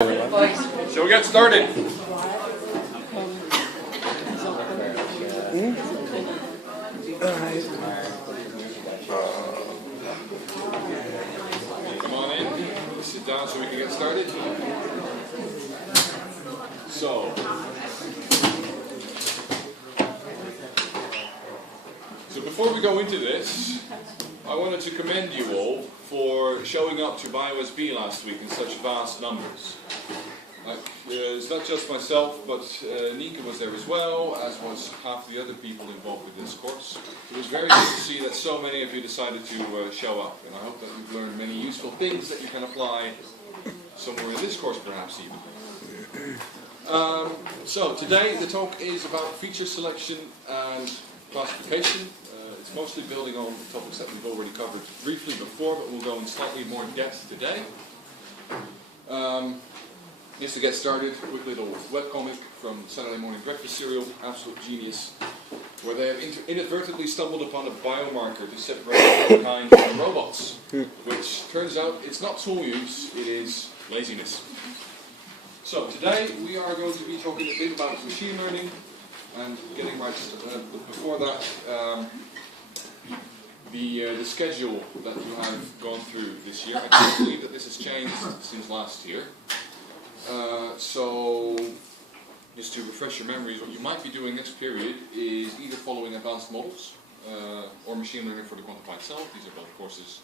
Shall we get started? Come on in, sit down so we can get started. So before we go into this, I wanted to commend you all for showing up to BioSB last week in such vast numbers. It's not just myself, but Nika was there as well, as was half the other people involved with this course. It was very good to see that so many of you decided to show up, and I hope that you've learned many useful things that you can apply somewhere in this course perhaps even. So today the talk is about feature selection and classification. It's mostly building on topics that we've already covered briefly before, but we'll go in slightly more depth today. Just to get started, a quick little webcomic from Saturday Morning Breakfast Cereal, absolute genius, where they have inadvertently stumbled upon a biomarker to separate mankind from robots, which turns out it's not tool use, it is laziness. So today we are going to be talking a bit about machine learning and getting right started. But before that, the schedule that you have gone through this year, I can't believe that this has changed since last year. So, just to refresh your memories, what you might be doing next period is either following advanced models or machine learning for the quantified self. These are both courses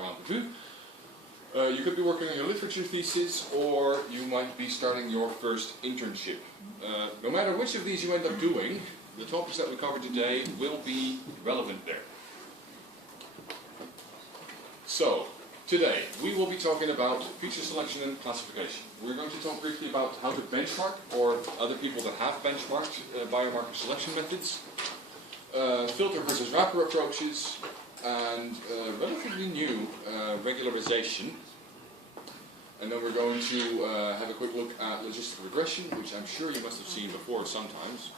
around the VU. You could be working on your literature thesis, or you might be starting your first internship. No matter which of these you end up doing, the topics that we covered today will be relevant there. So, today we will be talking about feature selection and classification. We're going to talk briefly about how to benchmark, or other people that have benchmarked biomarker selection methods, filter versus wrapper approaches, and relatively new regularization. And then we're going to have a quick look at logistic regression, which I'm sure you must have seen before sometimes.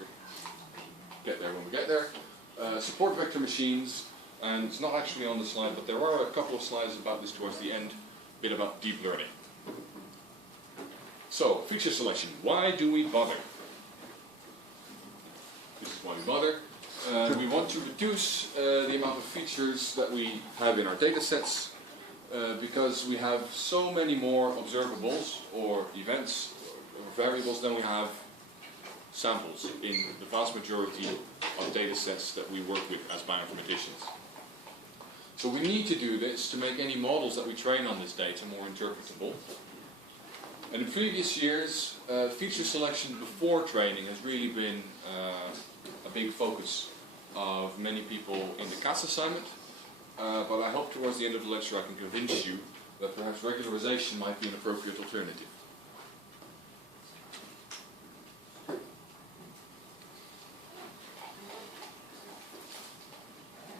Get there when we get there. Support vector machines. And it's not actually on the slide, but there are a couple of slides about this towards the end, a bit about deep learning. So, feature selection. Why do we bother? This is why we bother. We want to reduce the amount of features that we have in our data sets because we have so many more observables or events or variables than we have samples in the vast majority of data sets that we work with as bioinformaticians. So we need to do this to make any models that we train on this data more interpretable. And in previous years, feature selection before training has really been a big focus of many people in the CAS assignment. But I hope towards the end of the lecture I can convince you that perhaps regularization might be an appropriate alternative.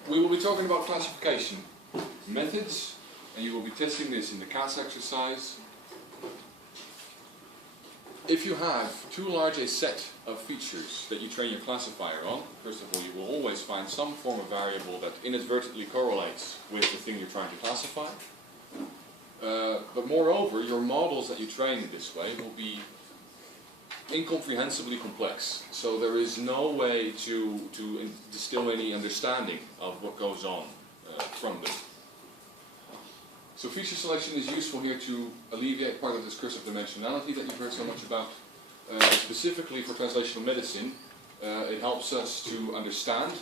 We will be talking about classification methods, and you will be testing this in the CAS exercise. If you have too large a set of features that you train your classifier on, first of all, you will always find some form of variable that inadvertently correlates with the thing you're trying to classify. But moreover, your models that you train in this way will be incomprehensibly complex, so there is no way to distill any understanding of what goes on from them. So feature selection is useful here to alleviate part of this curse of dimensionality that you've heard so much about. Specifically for translational medicine, it helps us to understand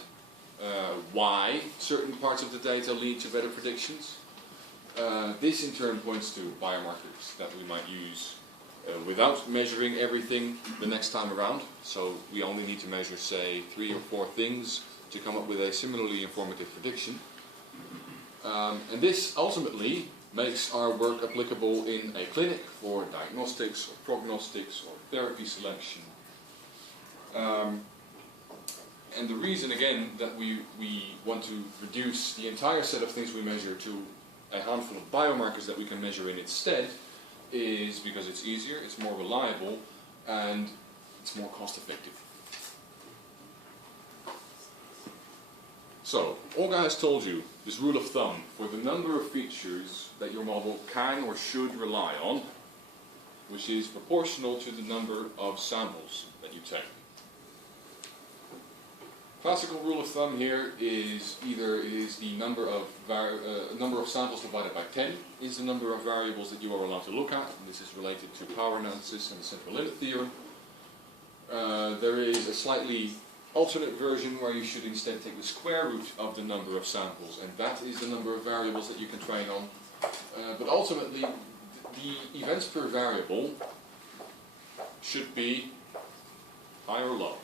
why certain parts of the data lead to better predictions. This in turn points to biomarkers that we might use without measuring everything the next time around. So we only need to measure, say, 3 or 4 things to come up with a similarly informative prediction. And this ultimately makes our work applicable in a clinic for diagnostics or prognostics or therapy selection. And the reason, again, that we want to reduce the entire set of things we measure to a handful of biomarkers that we can measure in its stead is because it's easier, it's more reliable, and it's more cost effective. So, Olga has told you this rule of thumb for the number of features that your model can or should rely on. which is proportional to the number of samples that you take. Classical rule of thumb here is either it is the number of samples divided by 10 is the number of variables that you are allowed to look at. And this is related to power analysis and the central limit theorem. There is a slightly alternate version where you should instead take the square root of the number of samples, and that is the number of variables that you can train on. But ultimately, the events per variable should be high or low.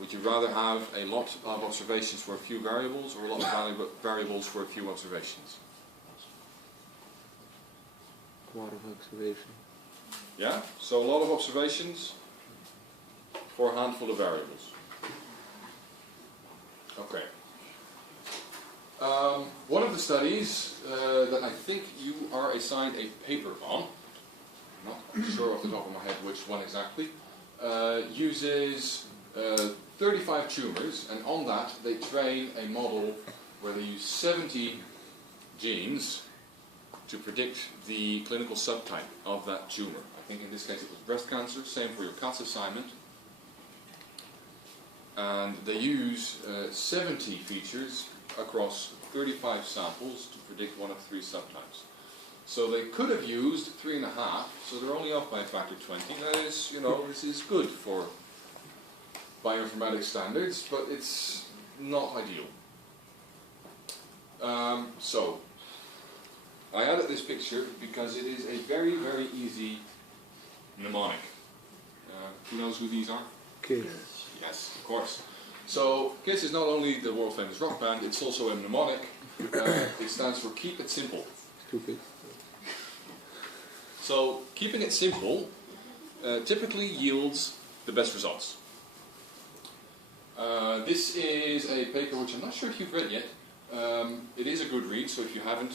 Would you rather have a lot of observations for a few variables or a lot of variables for a few observations? A lot of observation. Yeah? So a lot of observations for a handful of variables. Okay. One of the studies that I think you are assigned a paper on, I'm not sure off the top of my head which one exactly, uses 35 tumours, and on that they train a model where they use 70 genes to predict the clinical subtype of that tumour. I think in this case it was breast cancer, same for your CATS assignment. And they use 70 features across 35 samples to predict one of 3 subtypes. So they could have used 3.5, so they're only off by a factor 20. That is, you know, this is good for bioinformatics standards, but it's not ideal. So I added this picture because it is a very, very easy mnemonic. Who knows who these are? Okay. Yes, of course. So KISS is not only the world famous rock band, it's also a mnemonic. It stands for keep it simple. Stupid. So keeping it simple typically yields the best results. This is a paper which I'm not sure if you've read yet. It is a good read, so if you haven't,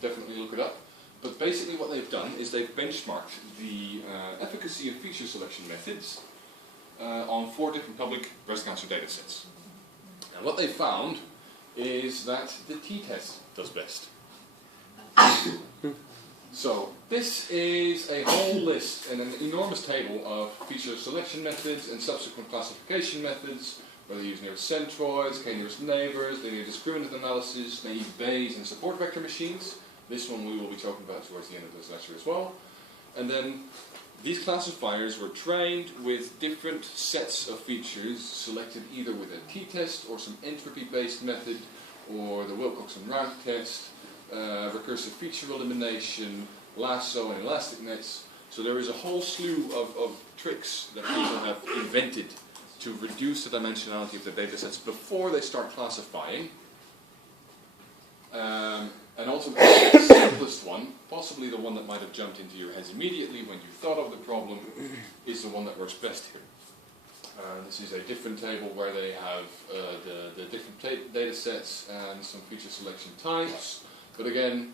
definitely look it up. But basically what they've done is they've benchmarked the efficacy of feature selection methods on 4 different public breast cancer data sets. And what they found is that the t-test does best. So this is a whole list and an enormous table of feature selection methods and subsequent classification methods, whether you use nearest centroids, k-nearest neighbors, linear discriminant analysis, naive Bayes and support vector machines. This one we will be talking about towards the end of this lecture as well. And then these classifiers were trained with different sets of features selected either with a t-test or some entropy-based method, or the Wilcoxon-Rank test, recursive feature elimination, lasso and elastic nets. So there is a whole slew of tricks that people have invented to reduce the dimensionality of the data sets before they start classifying. And ultimately, the simplest one, possibly the one that might have jumped into your heads immediately when you thought of the problem, is the one that works best here. This is a different table where they have the different data sets and some feature selection types. But again,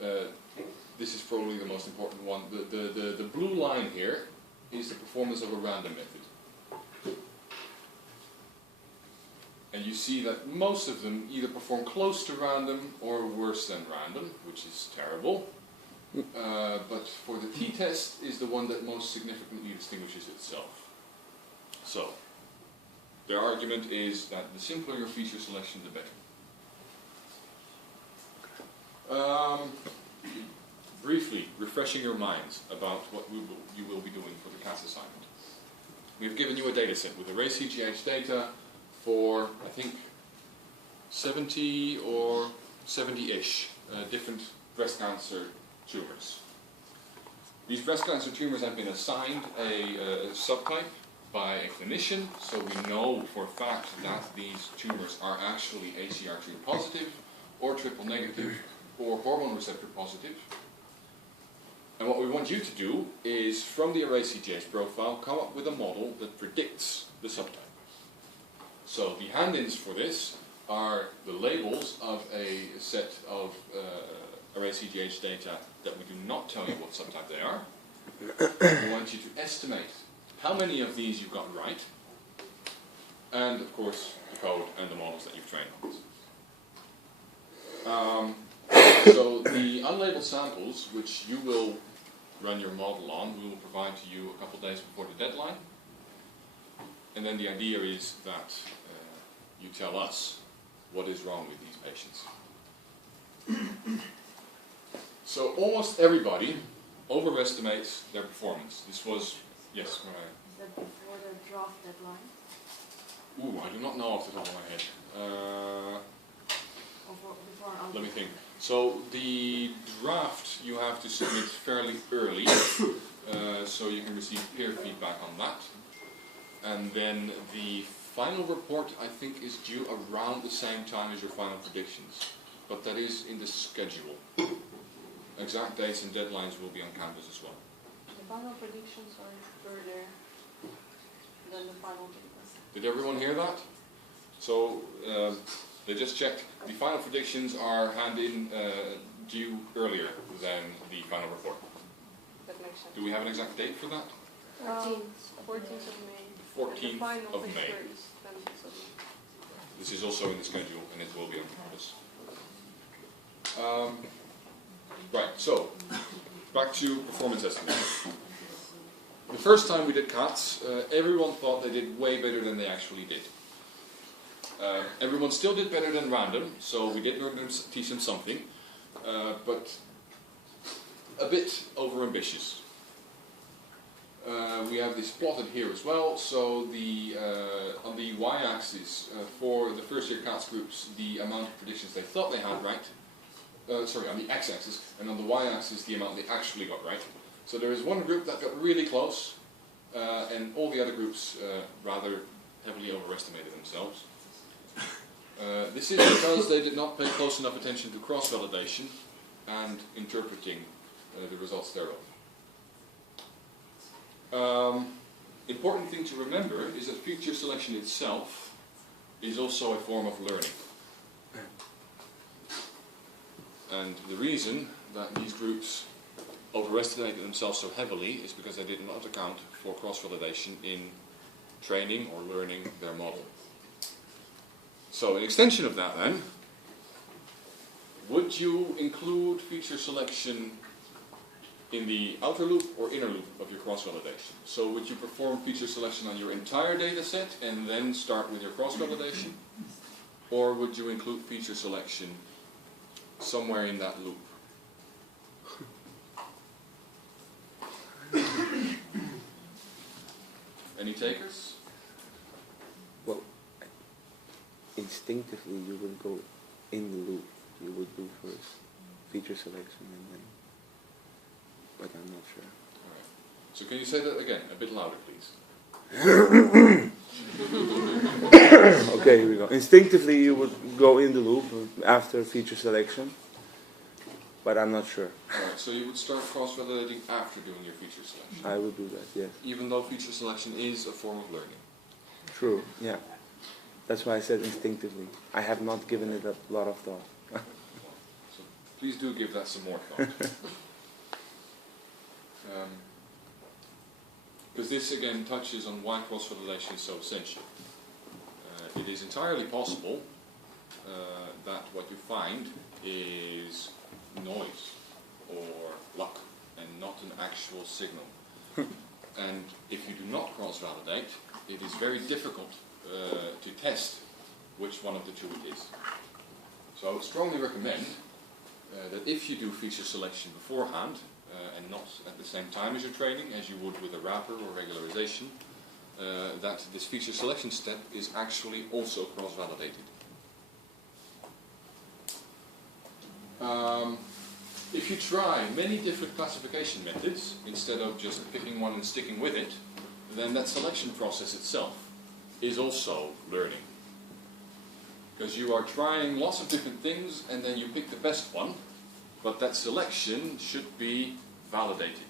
this is probably the most important one. The blue line here is the performance of a random method. And you see that most of them either perform close to random or worse than random, which is terrible. But for the t-test is the one that most significantly distinguishes itself. So, their argument is that the simpler your feature selection, the better. Briefly, refreshing your minds about what you will be doing for the CATS assignment. We've given you a data set with array CGH data for, I think, 70 or 70-ish different breast cancer tumors. These breast cancer tumors have been assigned a subtype by a clinician, so we know for a fact that these tumors are actually ACR3 positive, or triple negative, or hormone receptor positive. And what we want you to do is, from the array CGH profile, come up with a model that predicts the subtype. So the hand-ins for this are the labels of a set of array CGH data that we do not tell you what subtype they are. We want you to estimate how many of these you've got right, and of course the code and the models that you've trained on. So the unlabeled samples, which you will run your model on, we will provide to you a couple of days before the deadline. And then the idea is that you tell us what is wrong with these patients. So almost everybody overestimates their performance. This was, yes, go ahead. Is that before the draft deadline? Ooh, I do not know off the top of my head. Before Let me think. So the draft you have to submit fairly early, so you can receive peer feedback on that. And then the final report, I think, is due around the same time as your final predictions. But that is in the schedule. Exact dates and deadlines will be on campus as well. The final predictions are further than the final papers. Did everyone hear that? So they just checked. The final predictions are due earlier than the final report. That makes sense. Do we have an exact date for that? 14th of May. 14th final of picture May. is 20th of May. This is also in the schedule and it will be on campus. Right, so back to performance estimates. The first time we did CATs, everyone thought they did way better than they actually did. Everyone still did better than random, so we did teach them something, but a bit overambitious. We have this plotted here as well, so on the y-axis for the first year CATS groups, the amount of predictions they thought they had right, on the x-axis, and on the y-axis the amount they actually got right. So there is one group that got really close, and all the other groups rather heavily overestimated themselves. This is because they did not pay close enough attention to cross-validation and interpreting the results thereof. Important thing to remember is that feature selection itself is also a form of learning. And the reason that these groups overestimated themselves so heavily is because they did not account for cross-validation in training or learning their model. So, an extension of that then, would you include feature selection in the outer loop or inner loop of your cross-validation? So would you perform feature selection on your entire data set and then start with your cross-validation? Or would you include feature selection somewhere in that loop? Any takers? Well, instinctively you would go in the loop. You would do first feature selection and then, but I'm not sure. Alright. So can you say that again, a bit louder please? Okay, here we go. Instinctively you would go in the loop after feature selection, but I'm not sure. Alright, so you would start cross-validating after doing your feature selection? I would do that, yes. Even though feature selection is a form of learning? True, yeah. That's why I said instinctively. I have not given it a lot of thought. So please do give that some more thought. Because this again touches on why cross-validation is so essential. It is entirely possible that what you find is noise or luck and not an actual signal. And if you do not cross-validate, it is very difficult to test which one of the two it is. So I would strongly recommend that if you do feature selection beforehand, and not at the same time as your training, as you would with a wrapper or regularization, that this feature selection step is actually also cross-validated. If you try many different classification methods, instead of just picking one and sticking with it, then that selection process itself is also learning. Because you are trying lots of different things and then you pick the best one, but that selection should be validated.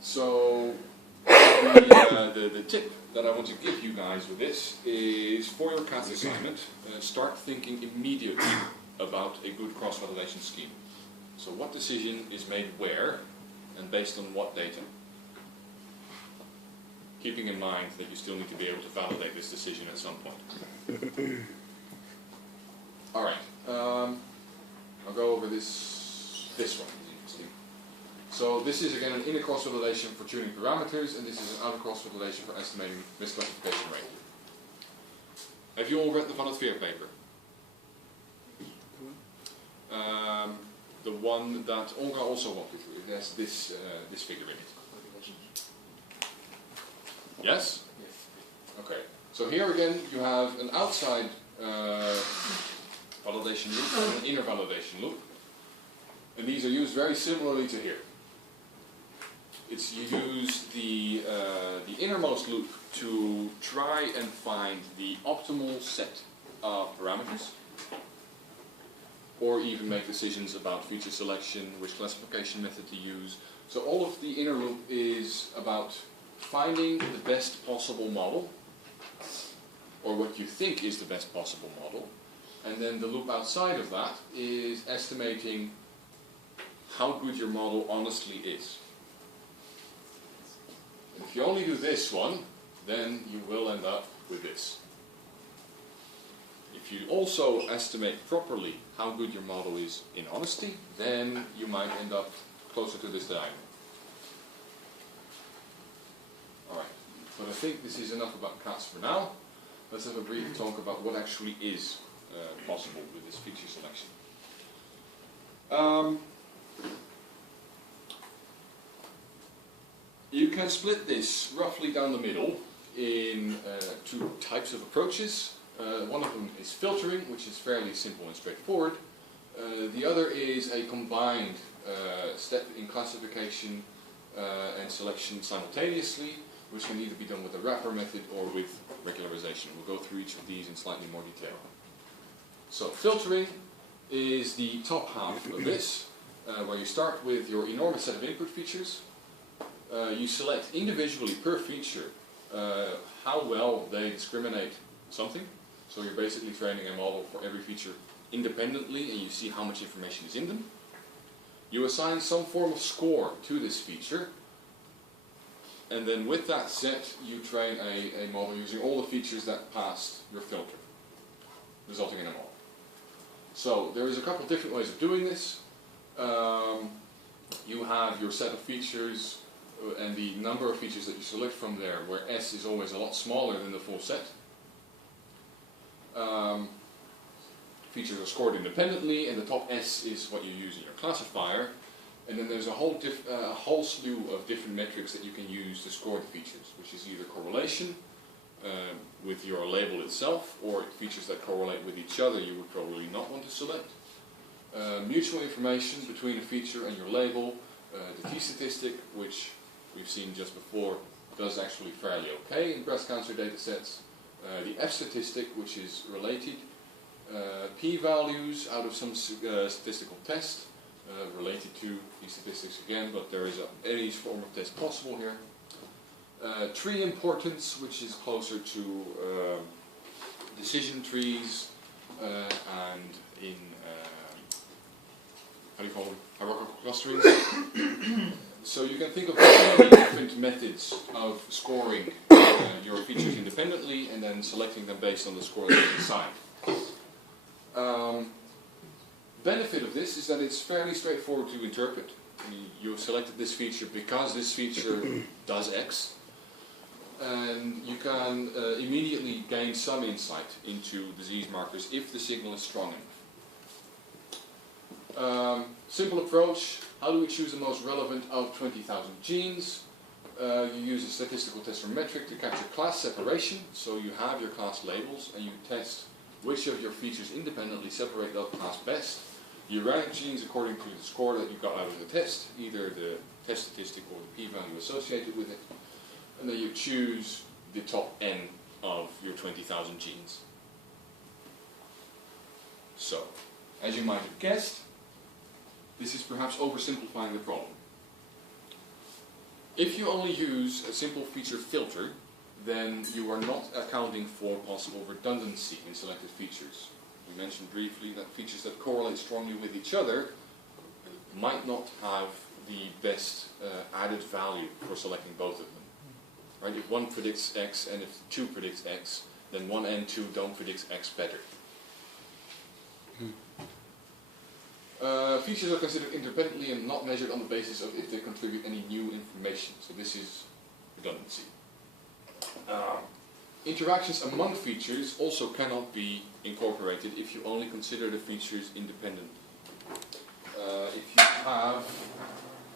So the tip that I want to give you guys with this is, for your CAT assignment, start thinking immediately about a good cross-validation scheme. So what decision is made where and based on what data? Keeping in mind that you still need to be able to validate this decision at some point. Alright, I'll go over this one. So this is again an inner cross validation for tuning parameters, and this is an outer cross validation for estimating misclassification rate. Have you all read the Van het Veer paper? The one that Olga also walked you through. It has this figure in it. Yes? Okay. So here again you have an outside validation loop and an inner validation loop. And these are used very similarly to here. You use the innermost loop to try and find the optimal set of parameters, or even make decisions about feature selection, which classification method to use. So all of the inner loop is about finding the best possible model, or what you think is the best possible model, and then the loop outside of that is estimating how good your model honestly is. And if you only do this one, then you will end up with this. If you also estimate properly how good your model is in honesty, then you might end up closer to this diagram. Alright, but I think this is enough about CATS for now. Let's have a brief talk about what actually is possible with this feature selection. You can split this roughly down the middle in two types of approaches. One of them is filtering, which is fairly simple and straightforward. The other is a combined step in classification and selection simultaneously, which can either be done with the wrapper method or with regularization. We'll go through each of these in slightly more detail. So filtering is the top half of this, where you start with your enormous set of input features. You select individually per feature how well they discriminate something. So you're basically training a model for every feature independently, and you see how much information is in them. You assign some form of score to this feature, and then with that set you train a model using all the features that passed your filter, resulting in a model. So there is a couple of different ways of doing this. You have your set of features and the number of features that you select from there, where S is always a lot smaller than the full set. Features are scored independently, and the top S is what you use in your classifier. And then there's a whole slew of different metrics that you can use to score the features, which is either correlation with your label itself, or features that correlate with each other you would probably not want to select. Mutual information between a feature and your label, the t-statistic, which we've seen just before, does actually fairly okay in breast cancer data sets. The f-statistic, which is related. P-values out of some statistical test, related to these statistics again, but there is any form of test possible here. Tree importance, which is closer to decision trees, and in how do you call them? Hierarchical clustering. So you can think of many different methods of scoring your features independently and then selecting them based on the score that you assign. Benefit of this is that it's fairly straightforward to interpret. You selected this feature because this feature does X, and you can immediately gain some insight into disease markers if the signal is strong enough. Simple approach. How do we choose the most relevant of 20,000 genes? You use a statistical test or metric to capture class separation, so you have your class labels and you test which of your features independently separate that class best. You rank genes according to the score that you got out of the test, either the test statistic or the p-value associated with it, and then you choose the top n of your 20,000 genes. So, as you might have guessed, this is perhaps oversimplifying the problem. If you only use a simple feature filter, then you are not accounting for possible redundancy in selected features. We mentioned briefly that features that correlate strongly with each other might not have the best added value for selecting both of them. Right? If one predicts X and if two predicts X, then one and two don't predict X better. Features are considered independently and not measured on the basis of if they contribute any new information. So this is redundancy. Interactions among features also cannot be incorporated if you only consider the features independent. If you have,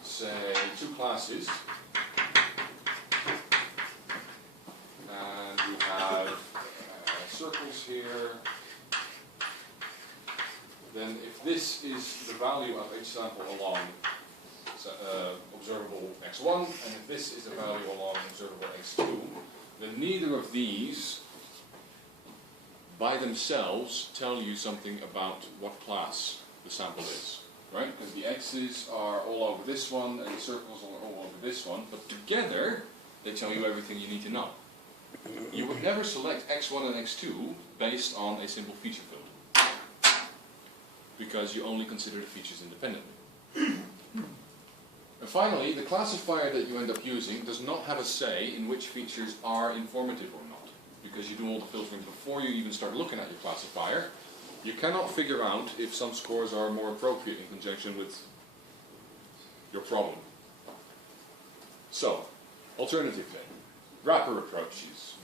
say, two classes, and you have circles here, then if this is the value of each sample along observable x1, and if this is the value along observable x2, then neither of these by themselves tell you something about what class the sample is, right? Because the x's are all over this one and the circles are all over this one, but together they tell you everything you need to know. You would never select x1 and x2 based on a simple feature filter, because you only consider the features independently. And finally, the classifier that you end up using does not have a say in which features are informative or not, because you do all the filtering before you even start looking at your classifier. You cannot figure out if some scores are more appropriate in conjunction with your problem. So, alternatively, wrapper approaches.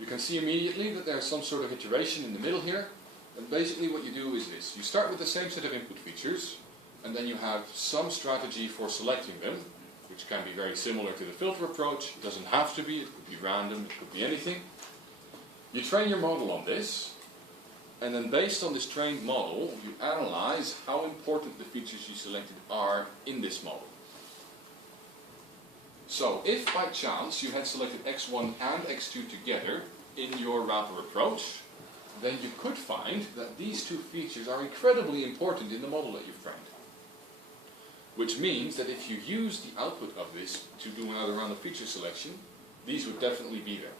You can see immediately that there's some sort of iteration in the middle here, and basically what you do is this. You start with the same set of input features, and then you have some strategy for selecting them, which can be very similar to the filter approach. It doesn't have to be, it could be random, it could be anything. You train your model on this, and then based on this trained model, you analyze how important the features you selected are in this model. So, if by chance you had selected x1 and x2 together in your wrapper approach, then you could find that these two features are incredibly important in the model that you've trained. Which means that if you use the output of this to do another round of feature selection, these would definitely be there.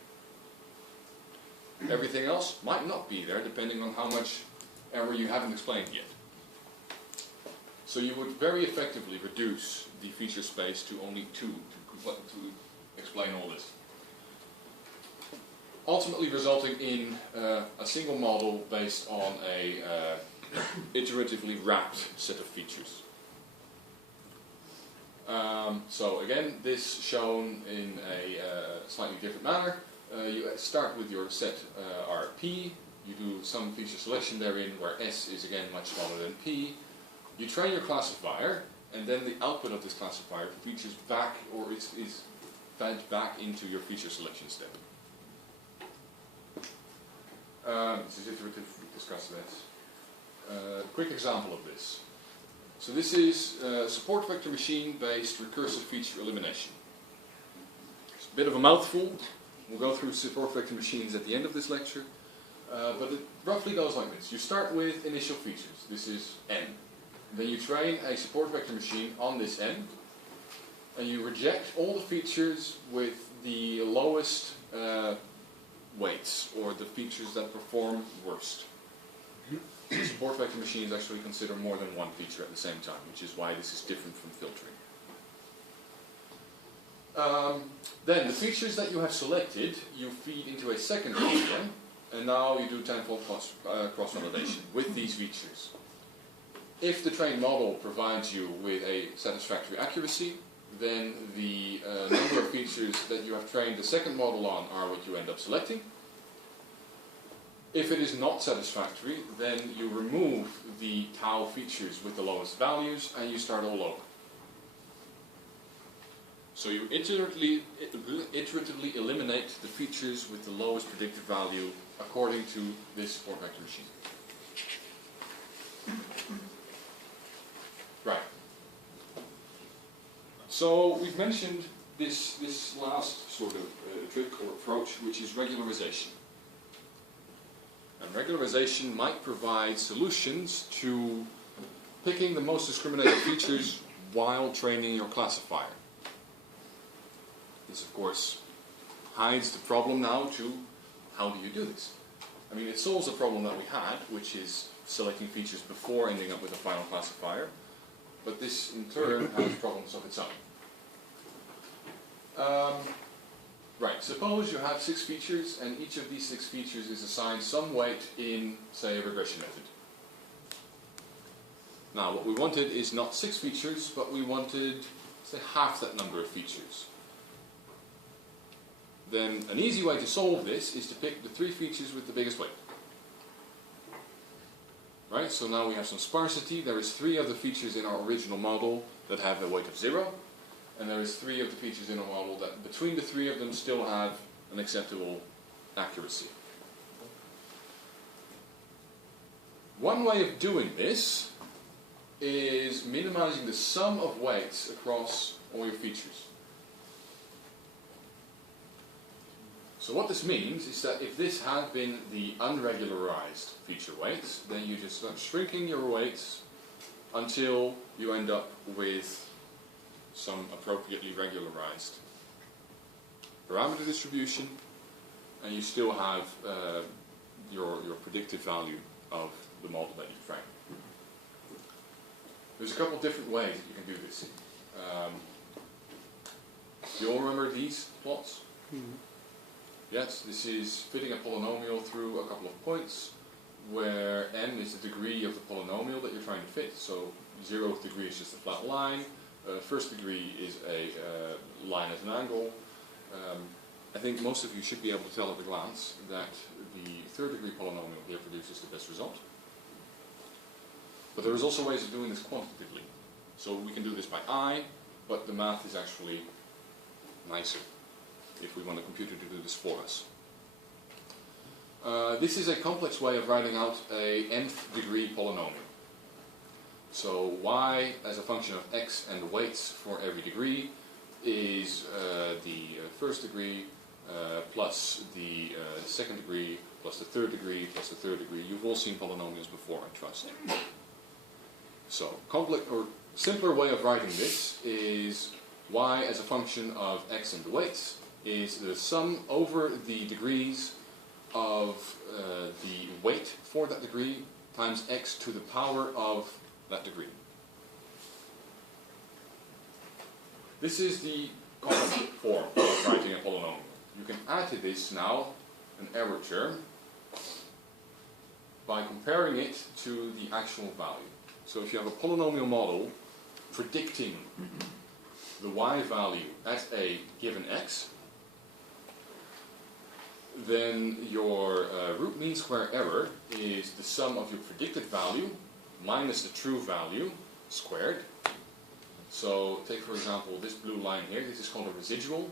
Everything else might not be there, depending on how much error you haven't explained yet. So you would very effectively reduce the feature space to only two to explain all this. Ultimately resulting in a single model based on a iteratively wrapped set of features. So again, this shown in a slightly different manner. You start with your set RP, you do some feature selection therein where S is again much smaller than P. You train your classifier, and then the output of this classifier features back, or is fed back into your feature selection step. This is iterative, we discussed that. Quick example of this. So this is support vector machine based recursive feature elimination. It's a bit of a mouthful. We'll go through support vector machines at the end of this lecture. But it roughly goes like this. You start with initial features. This is n. Then you train a support vector machine on this n. And you reject all the features with the lowest weights, or the features that perform worst. So support vector machines actually consider more than one feature at the same time, which is why this is different from filtering. Then the features that you have selected, you feed into a second VM, and now you do tenfold cross-validation with these features. If the trained model provides you with a satisfactory accuracy, then the number of features that you have trained the second model on are what you end up selecting. If it is not satisfactory, then you remove the tau features with the lowest values and you start all over. So you iteratively eliminate the features with the lowest predicted value according to this support vector machine. Right. So we've mentioned this last sort of trick or approach, which is regularization. And regularization might provide solutions to picking the most discriminated features while training your classifier. This, of course, hides the problem now to how do you do this? I mean, it solves the problem that we had, which is selecting features before ending up with a final classifier, but this in turn has problems of its own. Right, suppose you have 6 features and each of these 6 features is assigned some weight in, say, a regression method. Now what we wanted is not 6 features, but we wanted, say, half that number of features. Then an easy way to solve this is to pick the 3 features with the biggest weight. Right, so now we have some sparsity. There is 3 of the features in our original model that have a weight of 0, and there is 3 of the features in our model that between the 3 of them still have an acceptable accuracy. One way of doing this is minimizing the sum of weights across all your features. So what this means is that if this had been the unregularized feature weights, then you just start shrinking your weights until you end up with some appropriately regularized parameter distribution, and you still have your predicted value of the model that you frame. There's a couple of different ways that you can do this. Do you all remember these plots? Mm-hmm. Yes, this is fitting a polynomial through a couple of points where n is the degree of the polynomial that you're trying to fit. So 0th degree is just a flat line, 1st degree is a line at an angle. I think most of you should be able to tell at a glance that the 3rd degree polynomial here produces the best result. But there's also ways of doing this quantitatively. So we can do this by eye, but the math is actually nicer if we want a computer to do this for us. This is a complex way of writing out a nth degree polynomial. So y as a function of x and the weights for every degree is the 1st degree plus the 2nd degree plus the 3rd degree plus the 3rd degree. You've all seen polynomials before, I trust. So complex or simpler way of writing this is y as a function of x and the weights is the sum over the degrees of the weight for that degree times x to the power of that degree. This is the common form of writing a polynomial. You can add to this now an error term by comparing it to the actual value. So if you have a polynomial model predicting the y value at a given x, then your root mean square error is the sum of your predicted value minus the true value squared. So take for example this blue line here, this is called a residual,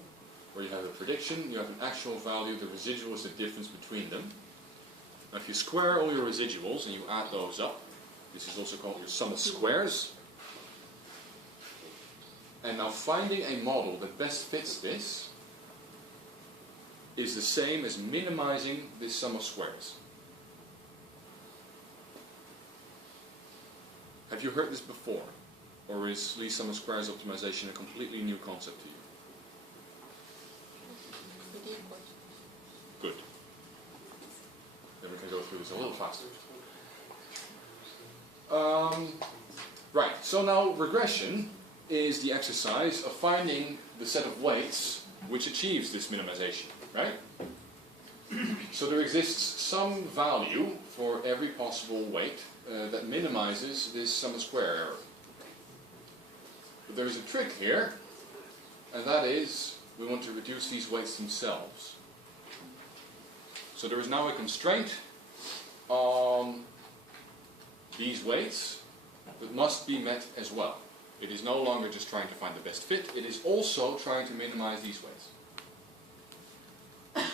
where you have a prediction, you have an actual value, the residual is the difference between them. Now if you square all your residuals and you add those up, this is also called your sum of squares. And now finding a model that best fits this is the same as minimizing this sum of squares. Have you heard this before? Or is least sum of squares optimization a completely new concept to you? Good. Then we can go through this a little faster. Right, so now regression is the exercise of finding the set of weights which achieves this minimization, right? So there exists some value for every possible weight that minimizes this sum of square error. But there's a trick here, and that is we want to reduce these weights themselves. So there is now a constraint on these weights that must be met as well. It is no longer just trying to find the best fit, it is also trying to minimize these weights.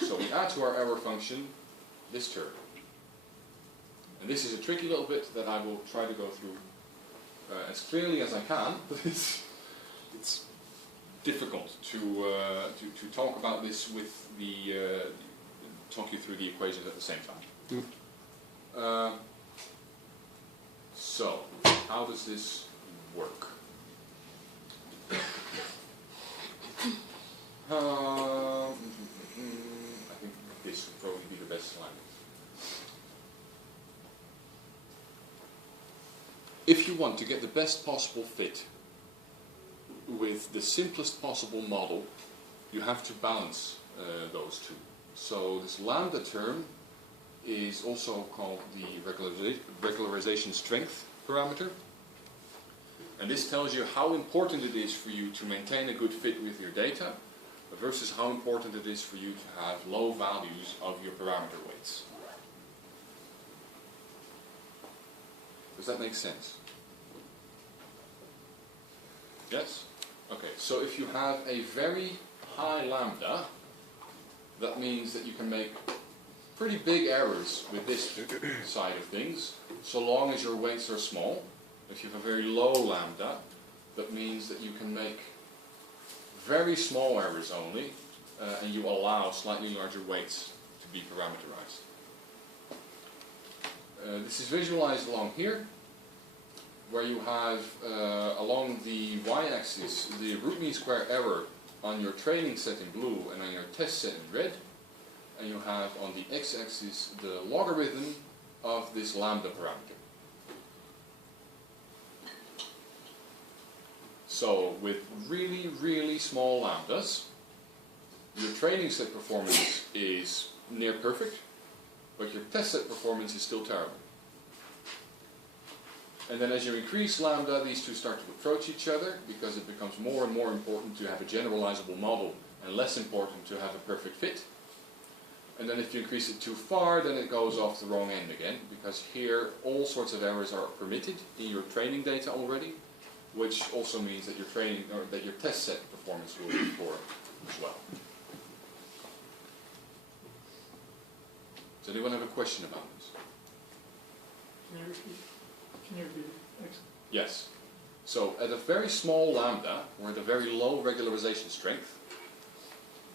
So we add to our error function this term. And this is a tricky little bit that I will try to go through as clearly as I can, but it's difficult to talk about this with the talk you through the equations at the same time. So how does this work? I think this would probably be the best slide. If you want to get the best possible fit with the simplest possible model, you have to balance those two. So this lambda term is also called the regularization strength parameter. And this tells you how important it is for you to maintain a good fit with your data versus how important it is for you to have low values of your parameter weights. Does that make sense? Yes? Okay, so if you have a very high lambda, that means that you can make pretty big errors with this side of things, so long as your weights are small. If you have a very low lambda, that means that you can make very small errors only, and you allow slightly larger weights to be parameterized. This is visualized along here, where you have along the y-axis the root mean square error on your training set in blue and on your test set in red, and you have on the x-axis the logarithm of this lambda parameter. So with really, really small lambdas, your training set performance is near perfect, but your test set performance is still terrible. And then as you increase lambda, these two start to approach each other, because it becomes more and more important to have a generalizable model and less important to have a perfect fit. And then if you increase it too far, then it goes off the wrong end again, because here all sorts of errors are permitted in your training data already, which also means that your training or that your test set performance will be poor as well. Does anyone have a question about this? Can you repeat? Thanks. Yes. So at a very small lambda, or at a very low regularization strength,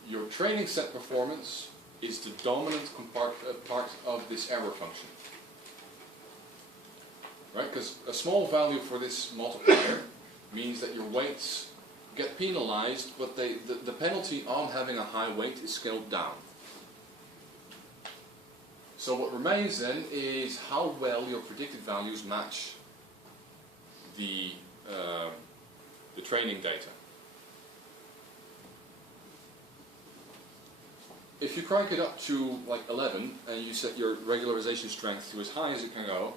your training set performance is the dominant part of this error function. Right? Because a small value for this multiplier means that your weights get penalized, but the penalty on having a high weight is scaled down. So what remains then is how well your predicted values match the training data. If you crank it up to like 11 and you set your regularization strength to as high as it can go,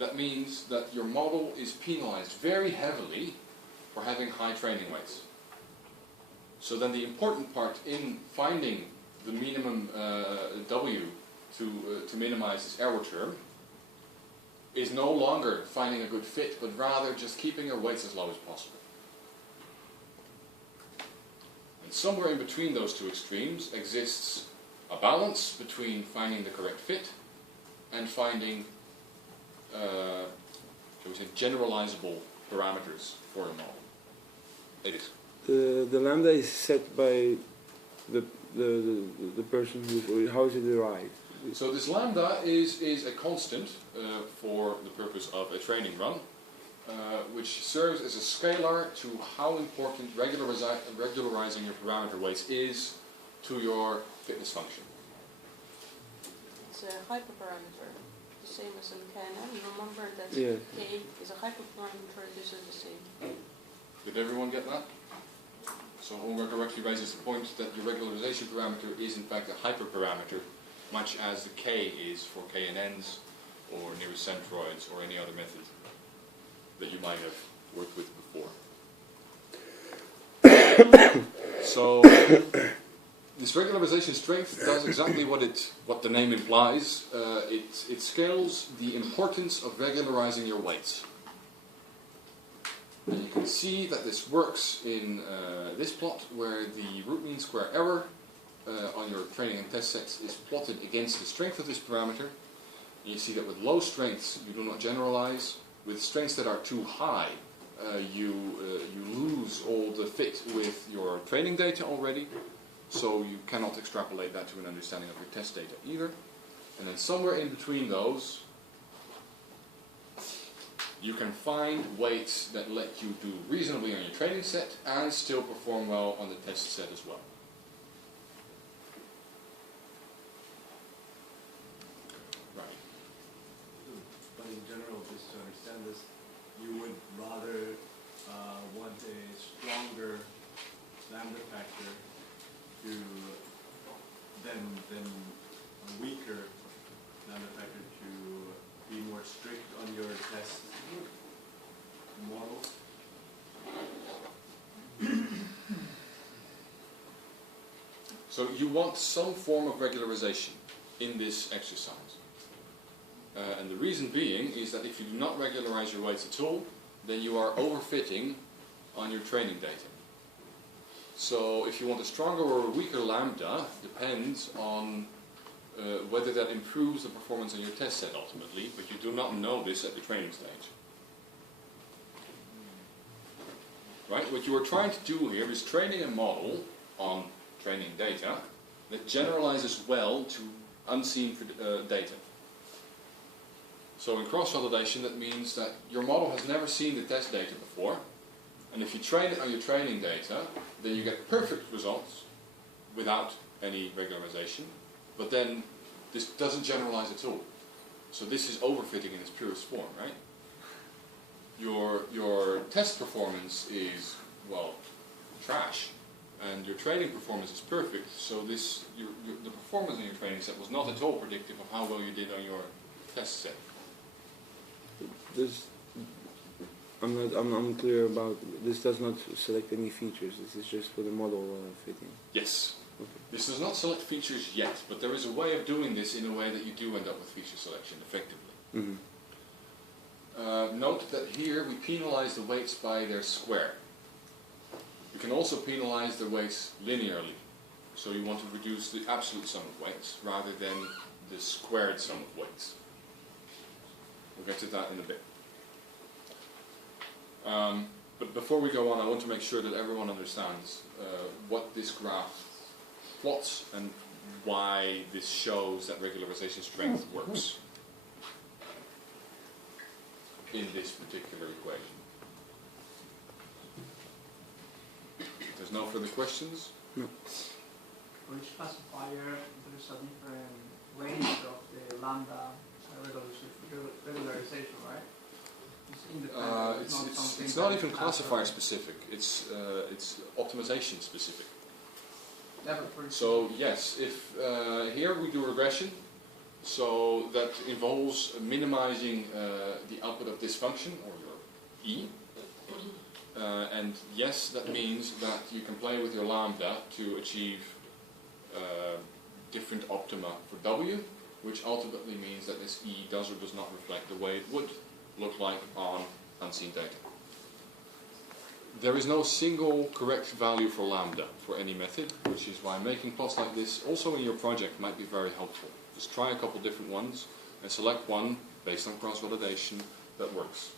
that means that your model is penalized very heavily for having high training weights. So then the important part in finding the minimum W to minimize this error term is no longer finding a good fit, but rather just keeping your weights as low as possible. And somewhere in between those two extremes exists a balance between finding the correct fit and finding shall we say, generalizable parameters for a model. It is. The lambda is set by the person who, how is it derived? So this lambda is a constant for the purpose of a training run, which serves as a scalar to how important regularizing your parameter weights is to your fitness function. It's a hyperparameter, the same as in KNN. Remember that Yeah. K is a hyperparameter, this is the same. Did everyone get that? So Holger correctly raises the point that your regularization parameter is in fact a hyperparameter, much as the K is for KNNs or nerocentroids or any other method that you might have worked with before. So this regularization strength does exactly what the name implies. It scales the importance of regularizing your weights. And you can see that this works in this plot, where the root mean square error on your training and test sets is plotted against the strength of this parameter. And you see that with low strengths you do not generalize. With strengths that are too high, you lose all the fit with your training data already, so you cannot extrapolate that to an understanding of your test data either. And then somewhere in between those, you can find weights that let you do reasonably on your training set and still perform well on the test set as well. Right. But in general, just to understand this, you would rather want a stronger lambda factor than a weaker lambda factor to be more strict on your test model? So you want some form of regularization in this exercise. And the reason being is that if you do not regularize your weights at all, then you are overfitting on your training data. So if you want a stronger or a weaker lambda depends on whether that improves the performance on your test set ultimately, but you do not know this at the training stage. Right? What you are trying to do here is training a model on training data that generalizes well to unseen data. So in cross-validation, that means that your model has never seen the test data before, and if you train it on your training data, then you get perfect results without any regularization, but then this doesn't generalize at all. So this is overfitting in its purest form, right? Your test performance is, well, trash, and your training performance is perfect, so the performance in your training set was not at all predictive of how well you did on your test set. I'm unclear about, this does not select any features, this is just for the model fitting. Yes. Okay. This does not select features yet, but there is a way of doing this in a way that you do end up with feature selection effectively. Mm-hmm. Note that here we penalize the weights by their square. You can also penalize the weights linearly. So you want to reduce the absolute sum of weights rather than the squared sum of weights. We'll get to that in a bit. But before we go on, I want to make sure that everyone understands what this graph plots and why this shows that regularization strength works in this particular equation. If there's no further questions? No. For each classifier, there's a different range of the lambda regularization, right? It's independent. It's not even classifier specific. It's optimization specific. Yeah, but for So yes, if here we do regression, so that involves minimizing the output of this function, or your E. And yes, that means that you can play with your lambda to achieve different optima for W, which ultimately means that this E does or does not reflect the way it would look like on unseen data. There is no single correct value for lambda for any method, which is why making plots like this also in your project might be very helpful. Just try a couple different ones and select one based on cross-validation that works.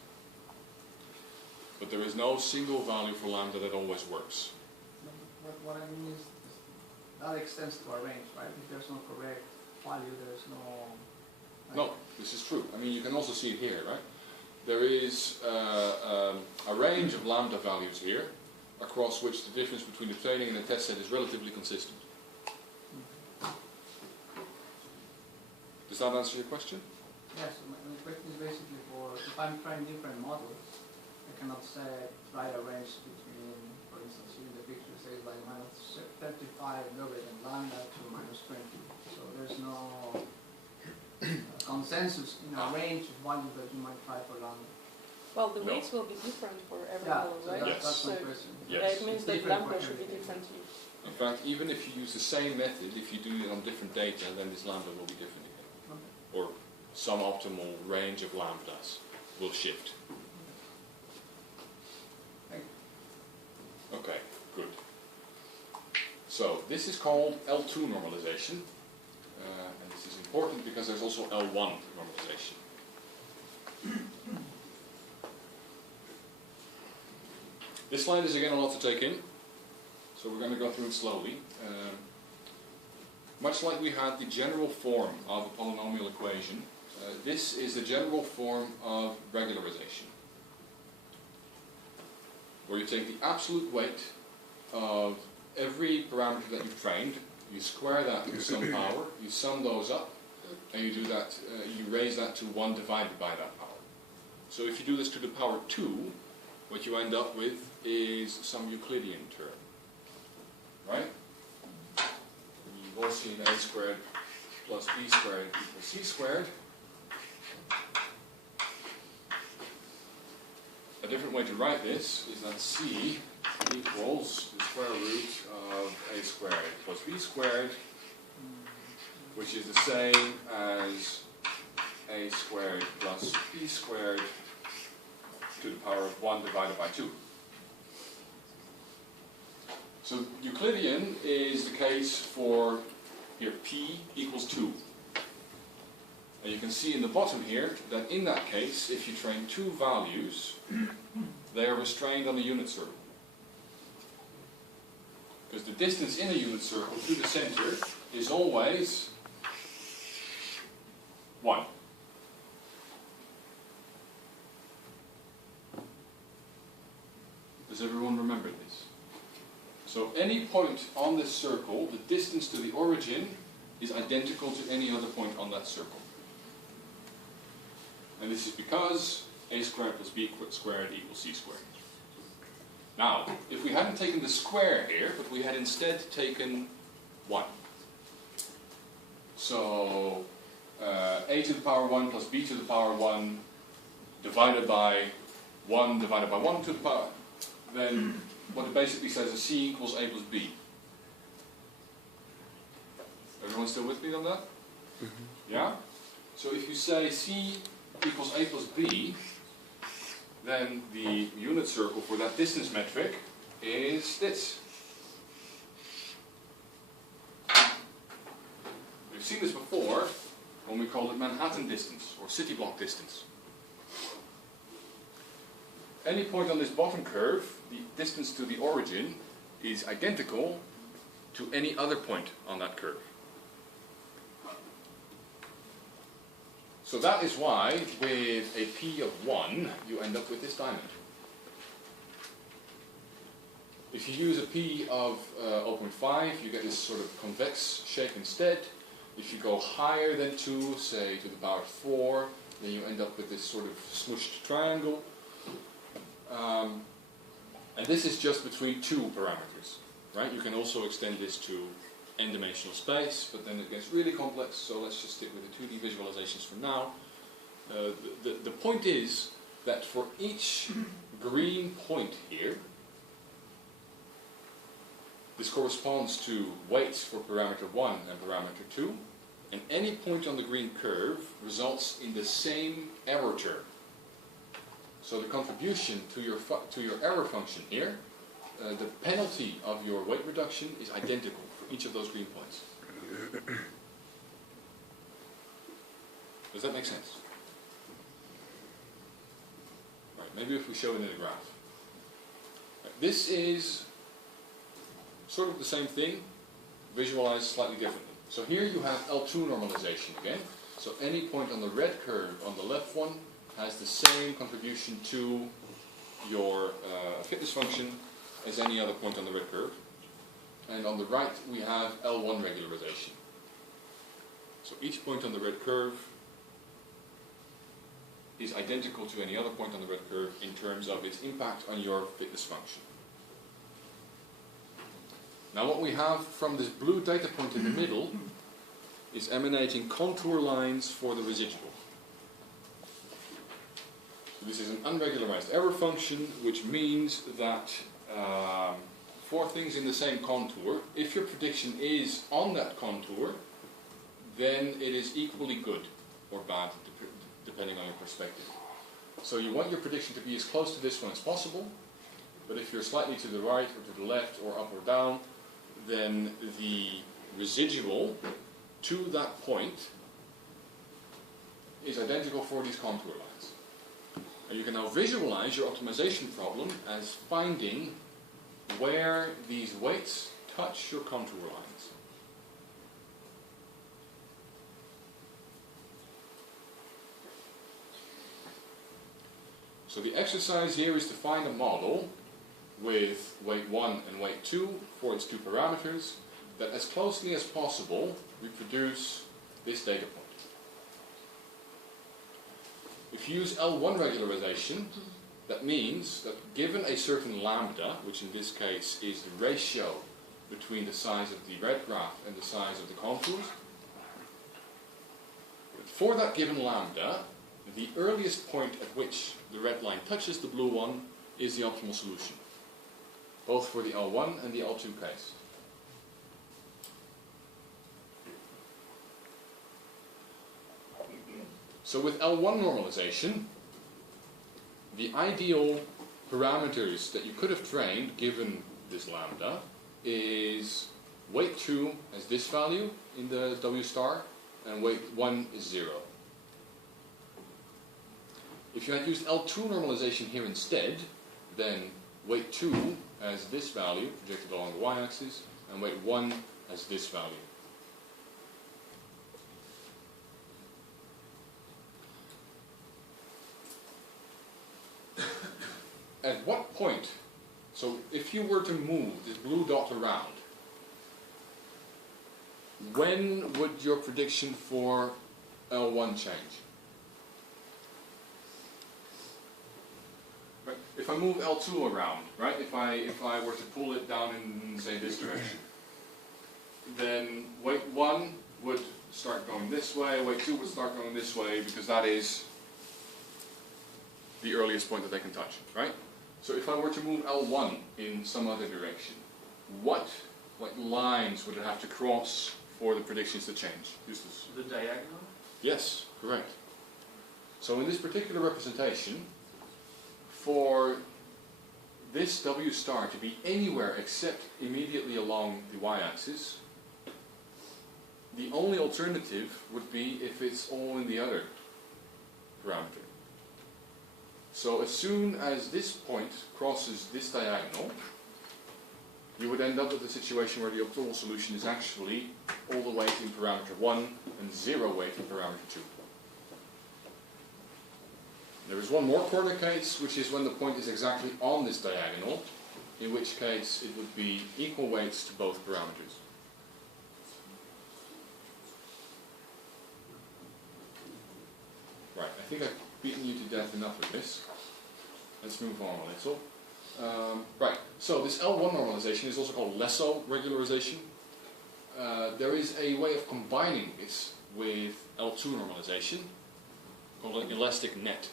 But there is no single value for lambda that always works. what I mean is that extends to a range, right? If there's no correct value, there's no... No, this is true. I mean, you can also see it here, right? There is a range of lambda values here, across which the difference between the training and the test set is relatively consistent. Does that answer your question? Yes, my question is basically for, if I'm trying different models, I cannot say, write a range between, for instance, here in the picture says like minus 35 logarithm lambda to minus 20. So there's no consensus in a range of values that you might try for lambda. Well, the No. weights will be different for every Yeah, model, so right? Yes. that's my So question. Yes. yeah, it means It's that different lambda for should be everything. different here. In fact, even if you use the same method, if you do it on different data, then this lambda will be different again. Okay. Or some optimal range of lambdas will shift. Thank Okay, good. So this is called L2 normalization, and this is important because there's also L1 normalization. This slide is again a lot to take in, so we're going to go through it slowly. Much like we had the general form of a polynomial equation, this is the general form of regularization, where you take the absolute weight of every parameter that you've trained, you square that with some power, you sum those up, and you do that, you raise that to 1 divided by that power. So if you do this to the power 2, what you end up with is some Euclidean term, right? You've all seen a squared plus b squared equals c squared. a different way to write this is that C equals the square root of a squared plus b squared, which is the same as a squared plus b squared to the power of 1 divided by 2. So Euclidean is the case for, here, p equals 2. And you can see in the bottom here that in that case, if you train two values, they are restrained on a unit circle. Because the distance in a unit circle to the center is always 1. Does everyone remember this? So any point on this circle, the distance to the origin is identical to any other point on that circle. And this is because a squared plus b squared equals c squared. Now, if we hadn't taken the square here, but we had instead taken 1. So, a to the power 1 plus b to the power 1 divided by 1 divided by 1 to the power, then what it basically says is c equals a plus b. Everyone still with me on that? Yeah? So if you say c equals a plus b, then the unit circle for that distance metric is this. We've seen this before when we called it Manhattan distance or city block distance. Any point on this bottom curve, the distance to the origin is identical to any other point on that curve. So that is why with a p of 1 you end up with this diamond. If you use a p of 0.5 you get this sort of convex shape instead. If you go higher than 2, say to the power 4, then you end up with this sort of smooshed triangle. And this is just between two parameters, right? You can also extend this to n-dimensional space, but then it gets really complex, so let's just stick with the 2D visualizations for now. The point is that for each green point here, this corresponds to weights for parameter 1 and parameter 2, and any point on the green curve results in the same error term. So the contribution to your error function here, the penalty of your weight reduction is identical for each of those green points. Does that make sense? Right, maybe if we show it in a graph. Right, this is sort of the same thing, visualized slightly differently. So here you have L2 normalization again. So any point on the red curve on the left one has the same contribution to your fitness function as any other point on the red curve. And on the right we have L1 regularization. So each point on the red curve is identical to any other point on the red curve in terms of its impact on your fitness function. Now what we have from this blue data point in the middle is emanating contour lines for the residual. So this is an unregularized error function, which means that for things in the same contour, if your prediction is on that contour, then it is equally good or bad, depending on your perspective. So you want your prediction to be as close to this one as possible, but if you're slightly to the right or to the left or up or down, then the residual to that point is identical for these contour lines. And you can now visualize your optimization problem as finding where these weights touch your contour lines. So the exercise here is to find a model with weight 1 and weight 2 for its two parameters that as closely as possible reproduce this data point. If you use L1 regularization, that means that given a certain lambda, which in this case is the ratio between the size of the red graph and the size of the contours, for that given lambda, the earliest point at which the red line touches the blue one is the optimal solution, both for the L1 and the L2 case. So with L1 normalization, the ideal parameters that you could have trained, given this lambda, is weight 2 as this value in the W star, and weight 1 is 0. If you had used L2 normalization here instead, then weight 2 as this value, projected along the y-axis, and weight 1 as this value. At what point, so if you were to move this blue dot around, when would your prediction for L1 change? Right. If I move L2 around, right? If I were to pull it down in, say, this direction, then weight 1 would start going this way, weight 2 would start going this way, because that is the earliest point that they can touch, right? So if I were to move L1 in some other direction, what lines would it have to cross for the predictions to change? Justus? The diagonal? Yes, correct. So in this particular representation, for this W star to be anywhere except immediately along the y-axis, the only alternative would be if it's all in the other parameter. So as soon as this point crosses this diagonal, you would end up with a situation where the optimal solution is actually all the weight in parameter 1 and 0 weight in parameter 2. There is one more corner case, which is when the point is exactly on this diagonal, in which case it would be equal weights to both parameters. Right, I think I've beaten you to death enough with this. Let's move on a little. Right, so this L1 normalization is also called Lesso regularization. There is a way of combining it with L2 normalization called an elastic net.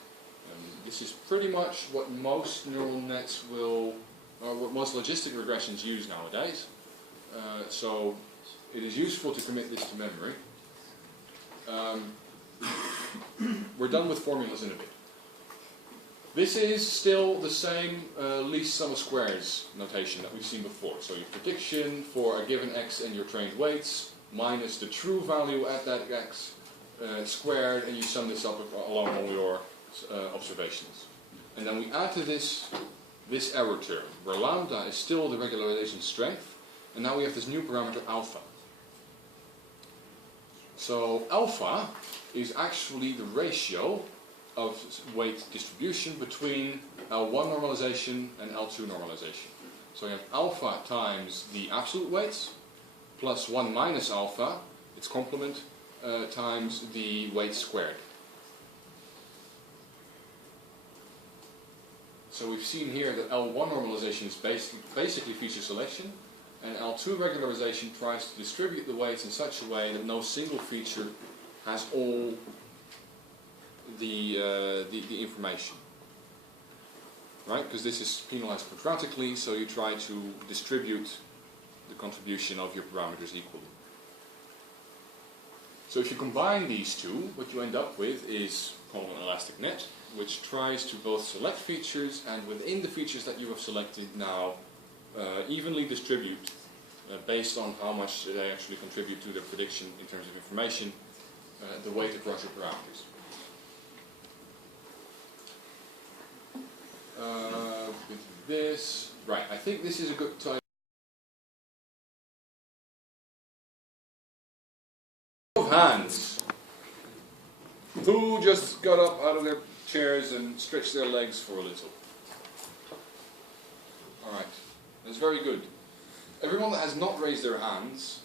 This is pretty much what most neural nets will, or what most logistic regressions use nowadays. So it is useful to commit this to memory. We're done with formulas in a bit. This is still the same least sum of squares notation that we've seen before. So your prediction for a given x and your trained weights minus the true value at that x squared, and you sum this up along all your observations. And then we add to this error term, where lambda is still the regularization strength, and now we have this new parameter alpha. So alpha is actually the ratio of weight distribution between L1 normalization and L2 normalization. So you have alpha times the absolute weights plus 1 minus alpha, its complement, times the weight squared. So we've seen here that L1 normalization is basically feature selection, and L2 regularization tries to distribute the weights in such a way that no single feature has all the information. Right? Because this is penalized quadratically, so you try to distribute the contribution of your parameters equally. So if you combine these two, what you end up with is called an elastic net, which tries to both select features and within the features that you have selected now evenly distribute based on how much they actually contribute to the prediction in terms of information, the weight across your parameters. With this, right, I think this is a good time. Hands. Who just got up out of their chairs and stretched their legs for a little? Alright, that's very good. Everyone that has not raised their hands,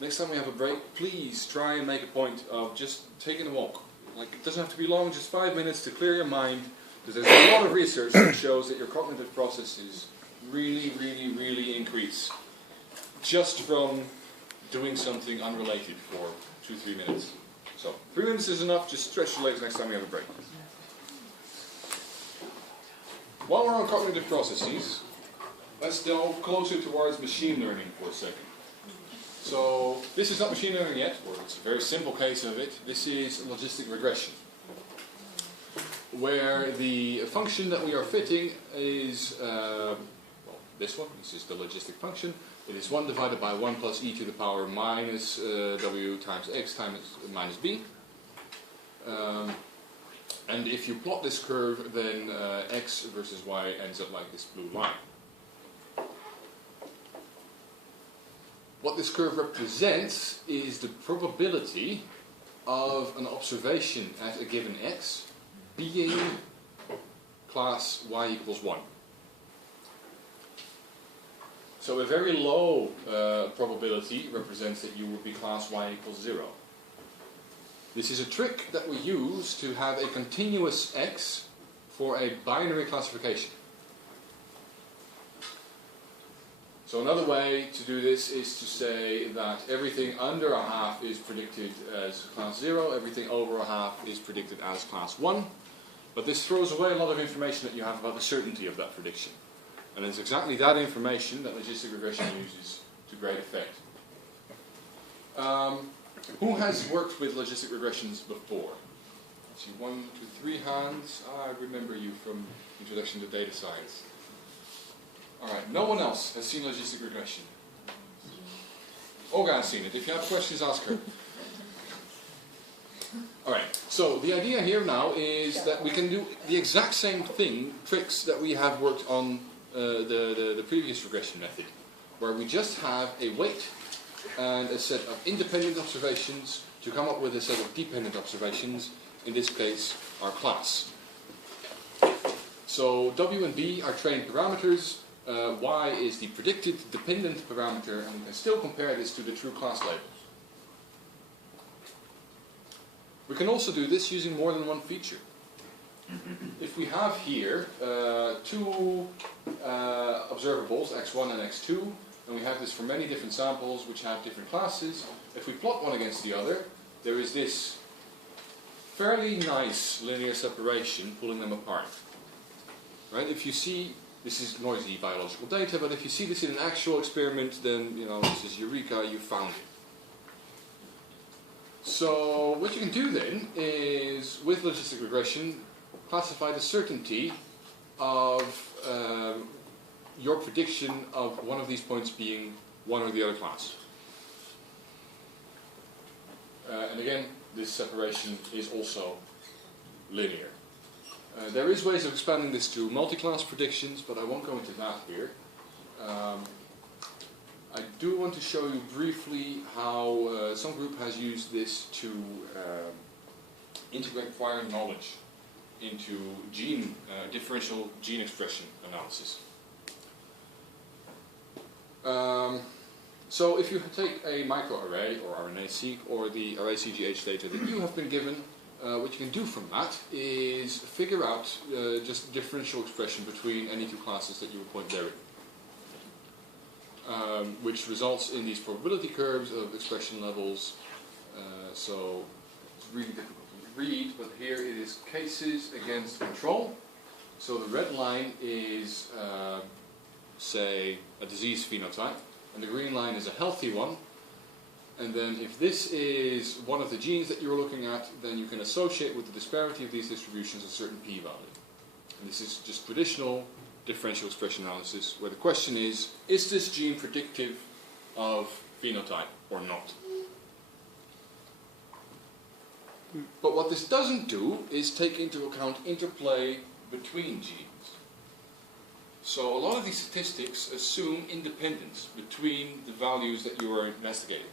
next time we have a break, please try and make a point of just taking a walk. Like, it doesn't have to be long, just 5 minutes to clear your mind, because there's a lot of research that shows that your cognitive processes really increase just from doing something unrelated for 2-3 minutes. So 3 minutes is enough, just stretch your legs next time you have a break. While we're on cognitive processes, let's delve closer towards machine learning for a second. So this is not machine learning yet, or it's a very simple case of it. This is logistic regression, where the function that we are fitting is, well, this one. This is the logistic function. It is 1 divided by 1 plus e to the power minus w times x times minus b. And if you plot this curve, then x versus y ends up like this blue line. What this curve represents is the probability of an observation at a given x being class y equals 1. So a very low probability represents that you would be class y equals 0. This is a trick that we use to have a continuous x for a binary classification. So another way to do this is to say that everything under a half is predicted as class 0, everything over a half is predicted as class 1. But this throws away a lot of information that you have about the certainty of that prediction. And it's exactly that information that logistic regression uses to great effect. Who has worked with logistic regressions before? I see 1, 2, 3 hands. I remember you from Introduction to Data Science. Alright, no one else has seen logistic regression. Olga has seen it. If you have questions, ask her. Alright, so the idea here now is that we can do the exact same thing, tricks that we have worked on the previous regression method, where we just have a weight and a set of independent observations to come up with a set of dependent observations, in this case our class. So w and b are trained parameters, y is the predicted dependent parameter, and we can still compare this to the true class labels. We can also do this using more than one feature. If we have here 2 observables, x1 and x2, and we have this for many different samples which have different classes, if we plot one against the other, there is this fairly nice linear separation pulling them apart. Right? If you see, this is noisy biological data, but if you see this in an actual experiment, then this is eureka, you found it. So what you can do then is, with logistic regression, classify the certainty of your prediction of one of these points being one or the other class. And again, this separation is also linear. There is ways of expanding this to multi-class predictions, but I won't go into that here. I do want to show you briefly how some group has used this to integrate prior knowledge into differential gene expression analysis. So if you take a microarray or RNA-seq or the array-CGH data that you have been given, what you can do from that is figure out just differential expression between any 2 classes that you would point there in, which results in these probability curves of expression levels. So it's really difficult to read, but here it is cases against control. So the red line is, say, a disease phenotype, and the green line is a healthy one. And then if this is one of the genes that you're looking at, then you can associate with the disparity of these distributions a certain p-value. And this is just traditional differential expression analysis, where the question is this gene predictive of phenotype or not? But what this doesn't do is take into account interplay between genes. So a lot of these statistics assume independence between the values that you are investigating,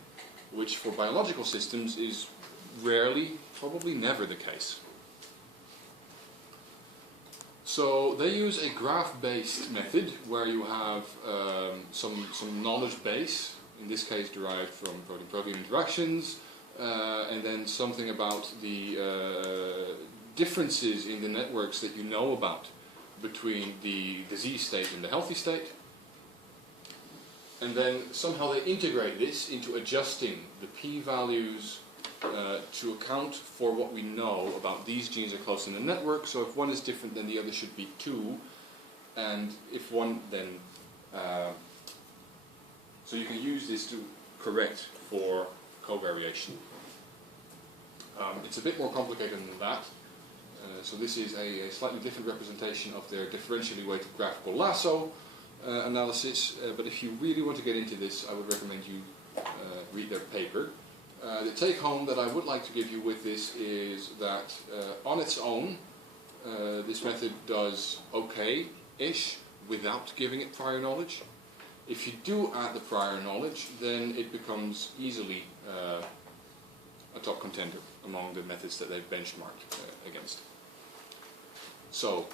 which for biological systems is rarely, probably never the case. So they use a graph-based method where you have some knowledge base, in this case derived from protein-protein interactions, and then something about the differences in the networks that you know about between the disease state and the healthy state. And then somehow they integrate this into adjusting the p-values to account for what we know about these genes are close in the network. So if one is different, then the other should be 2. And if one, then... so you can use this to correct for covariation. It's a bit more complicated than that. So this is a slightly different representation of their differentially weighted graphical lasso analysis. But if you really want to get into this, I would recommend you read their paper. The take home that I would like to give you with this is that on its own, this method does okay-ish without giving it prior knowledge. If you do add the prior knowledge, then it becomes easily a top contender among the methods that they've benchmarked against. So,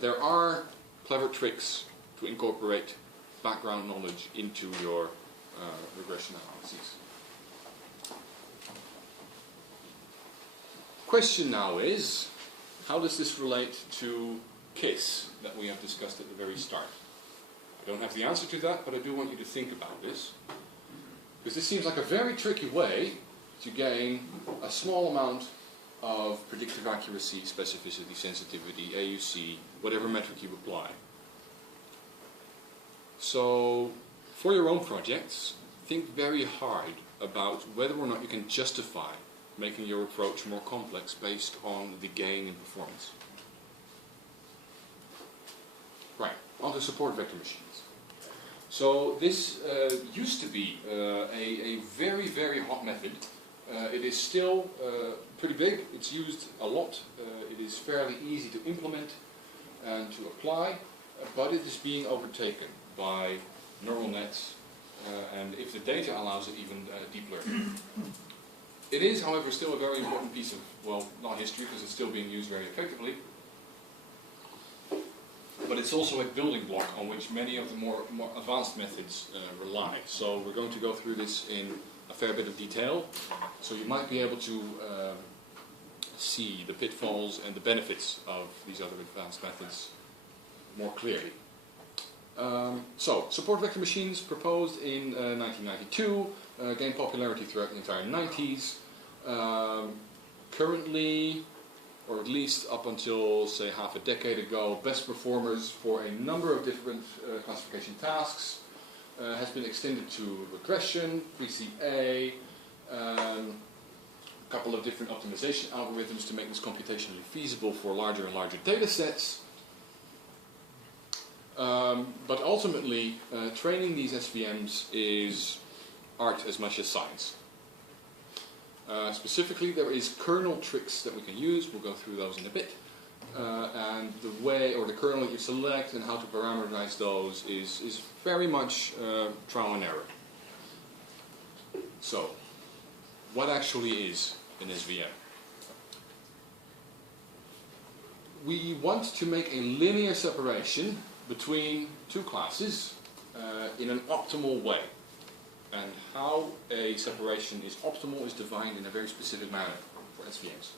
there are clever tricks to incorporate background knowledge into your regression analyses. Question now is, how does this relate to KISS that we have discussed at the very start? I don't have the answer to that, but I do want you to think about this. Because this seems like a very tricky way to gain a small amount of predictive accuracy, specificity, sensitivity, AUC, whatever metric you apply. So, for your own projects, think very hard about whether or not you can justify making your approach more complex based on the gain in performance. Right, on to support vector machines. So this used to be a very, very hot method. It is still pretty big. It's used a lot. It is fairly easy to implement and to apply, but it is being overtaken by neural nets and, if the data allows it, even deep learning. It is, however, still a very important piece of, well, not history, because it's still being used very effectively, but it's also a building block on which many of the more advanced methods rely. So we're going to go through this in a fair bit of detail, so you might be able to see the pitfalls and the benefits of these other advanced methods more clearly. So, support vector machines proposed in 1992, gained popularity throughout the entire 90s. Currently, or at least up until, say, half a decade ago, best performers for a number of different classification tasks has been extended to regression, 3CA, a couple of different optimization algorithms to make this computationally feasible for larger and larger data sets. But ultimately, training these SVMs is art as much as science. Specifically, there is kernel tricks that we can use. We'll go through those in a bit. And the way, or the kernel that you select and how to parameterize those is very much trial and error. So, what actually is an SVM? We want to make a linear separation between two classes in an optimal way. And how a separation is optimal is defined in a very specific manner for SVMs.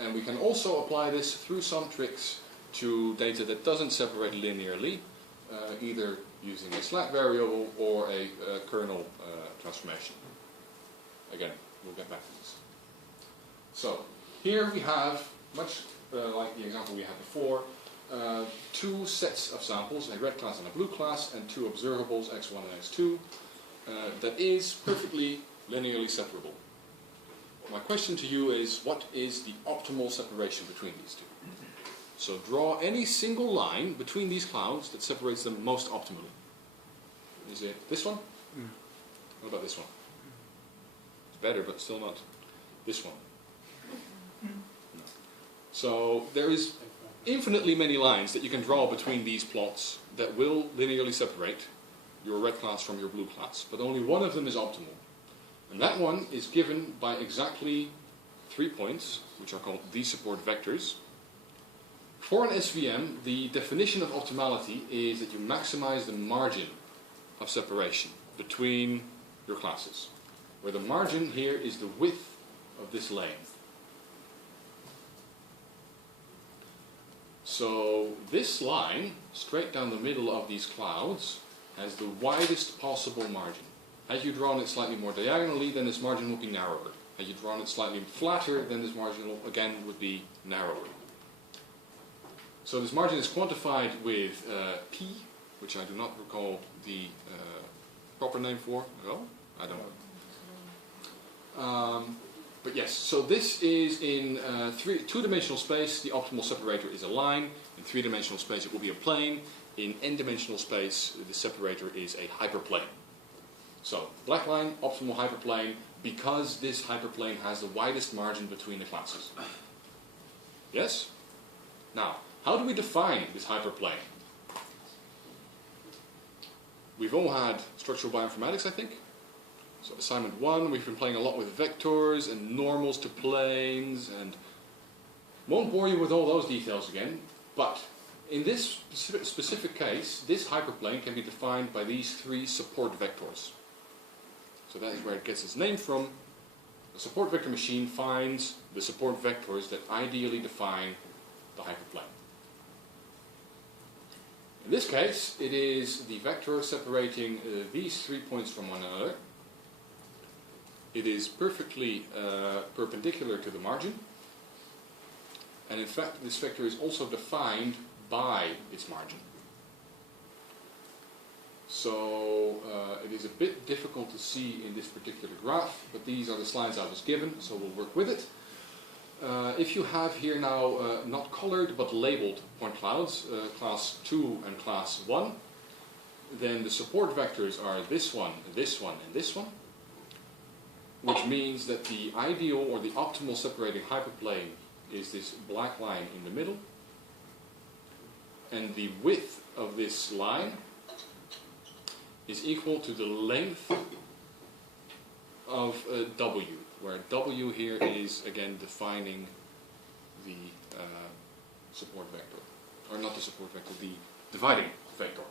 And we can also apply this through some tricks to data that doesn't separate linearly, either using a slack variable or a kernel transformation. Again, we'll get back to this. So, here we have, much like the example we had before, two sets of samples, a red class and a blue class, and two observables, x1 and x2, that is perfectly linearly separable. My question to you is, what is the optimal separation between these two? So draw any single line between these clouds that separates them most optimally. Is it this one? What about this one? It's better, but still not. This one? No. So there is infinitely many lines that you can draw between these plots that will linearly separate your red class from your blue class, but only one of them is optimal. And that one is given by exactly 3 points, which are called d-support vectors. For an SVM, the definition of optimality is that you maximize the margin of separation between your classes, where the margin here is the width of this lane. So this line, straight down the middle of these clouds, has the widest possible margin. Had you drawn it slightly more diagonally, then this margin will be narrower. Had you drawn it slightly flatter, then this margin again would be narrower. So this margin is quantified with P, which I do not recall the proper name for. Well, I don't know. But yes, so this is in two-dimensional space. The optimal separator is a line. In three-dimensional space, it will be a plane. In n-dimensional space, the separator is a hyperplane. So, black line, optimal hyperplane, because this hyperplane has the widest margin between the classes. Yes? Now, how do we define this hyperplane? We've all had structural bioinformatics, I think. So assignment 1, we've been playing a lot with vectors and normals to planes, and won't bore you with all those details again, but in this specific case, this hyperplane can be defined by these 3 support vectors. So that is where it gets its name from. The support vector machine finds the support vectors that ideally define the hyperplane. In this case, it is the vector separating these 3 points from one another. It is perfectly perpendicular to the margin. And in fact, this vector is also defined by its margin. So it is a bit difficult to see in this particular graph, but these are the slides I was given, so we'll work with it. If you have here now not colored but labeled point clouds, class 2 and class 1, then the support vectors are this one, and this one, and this one, which means that the ideal or the optimal separating hyperplane is this black line in the middle, and the width of this line is equal to the length of W, where W here is again defining the support vector, or not the support vector, the dividing vector.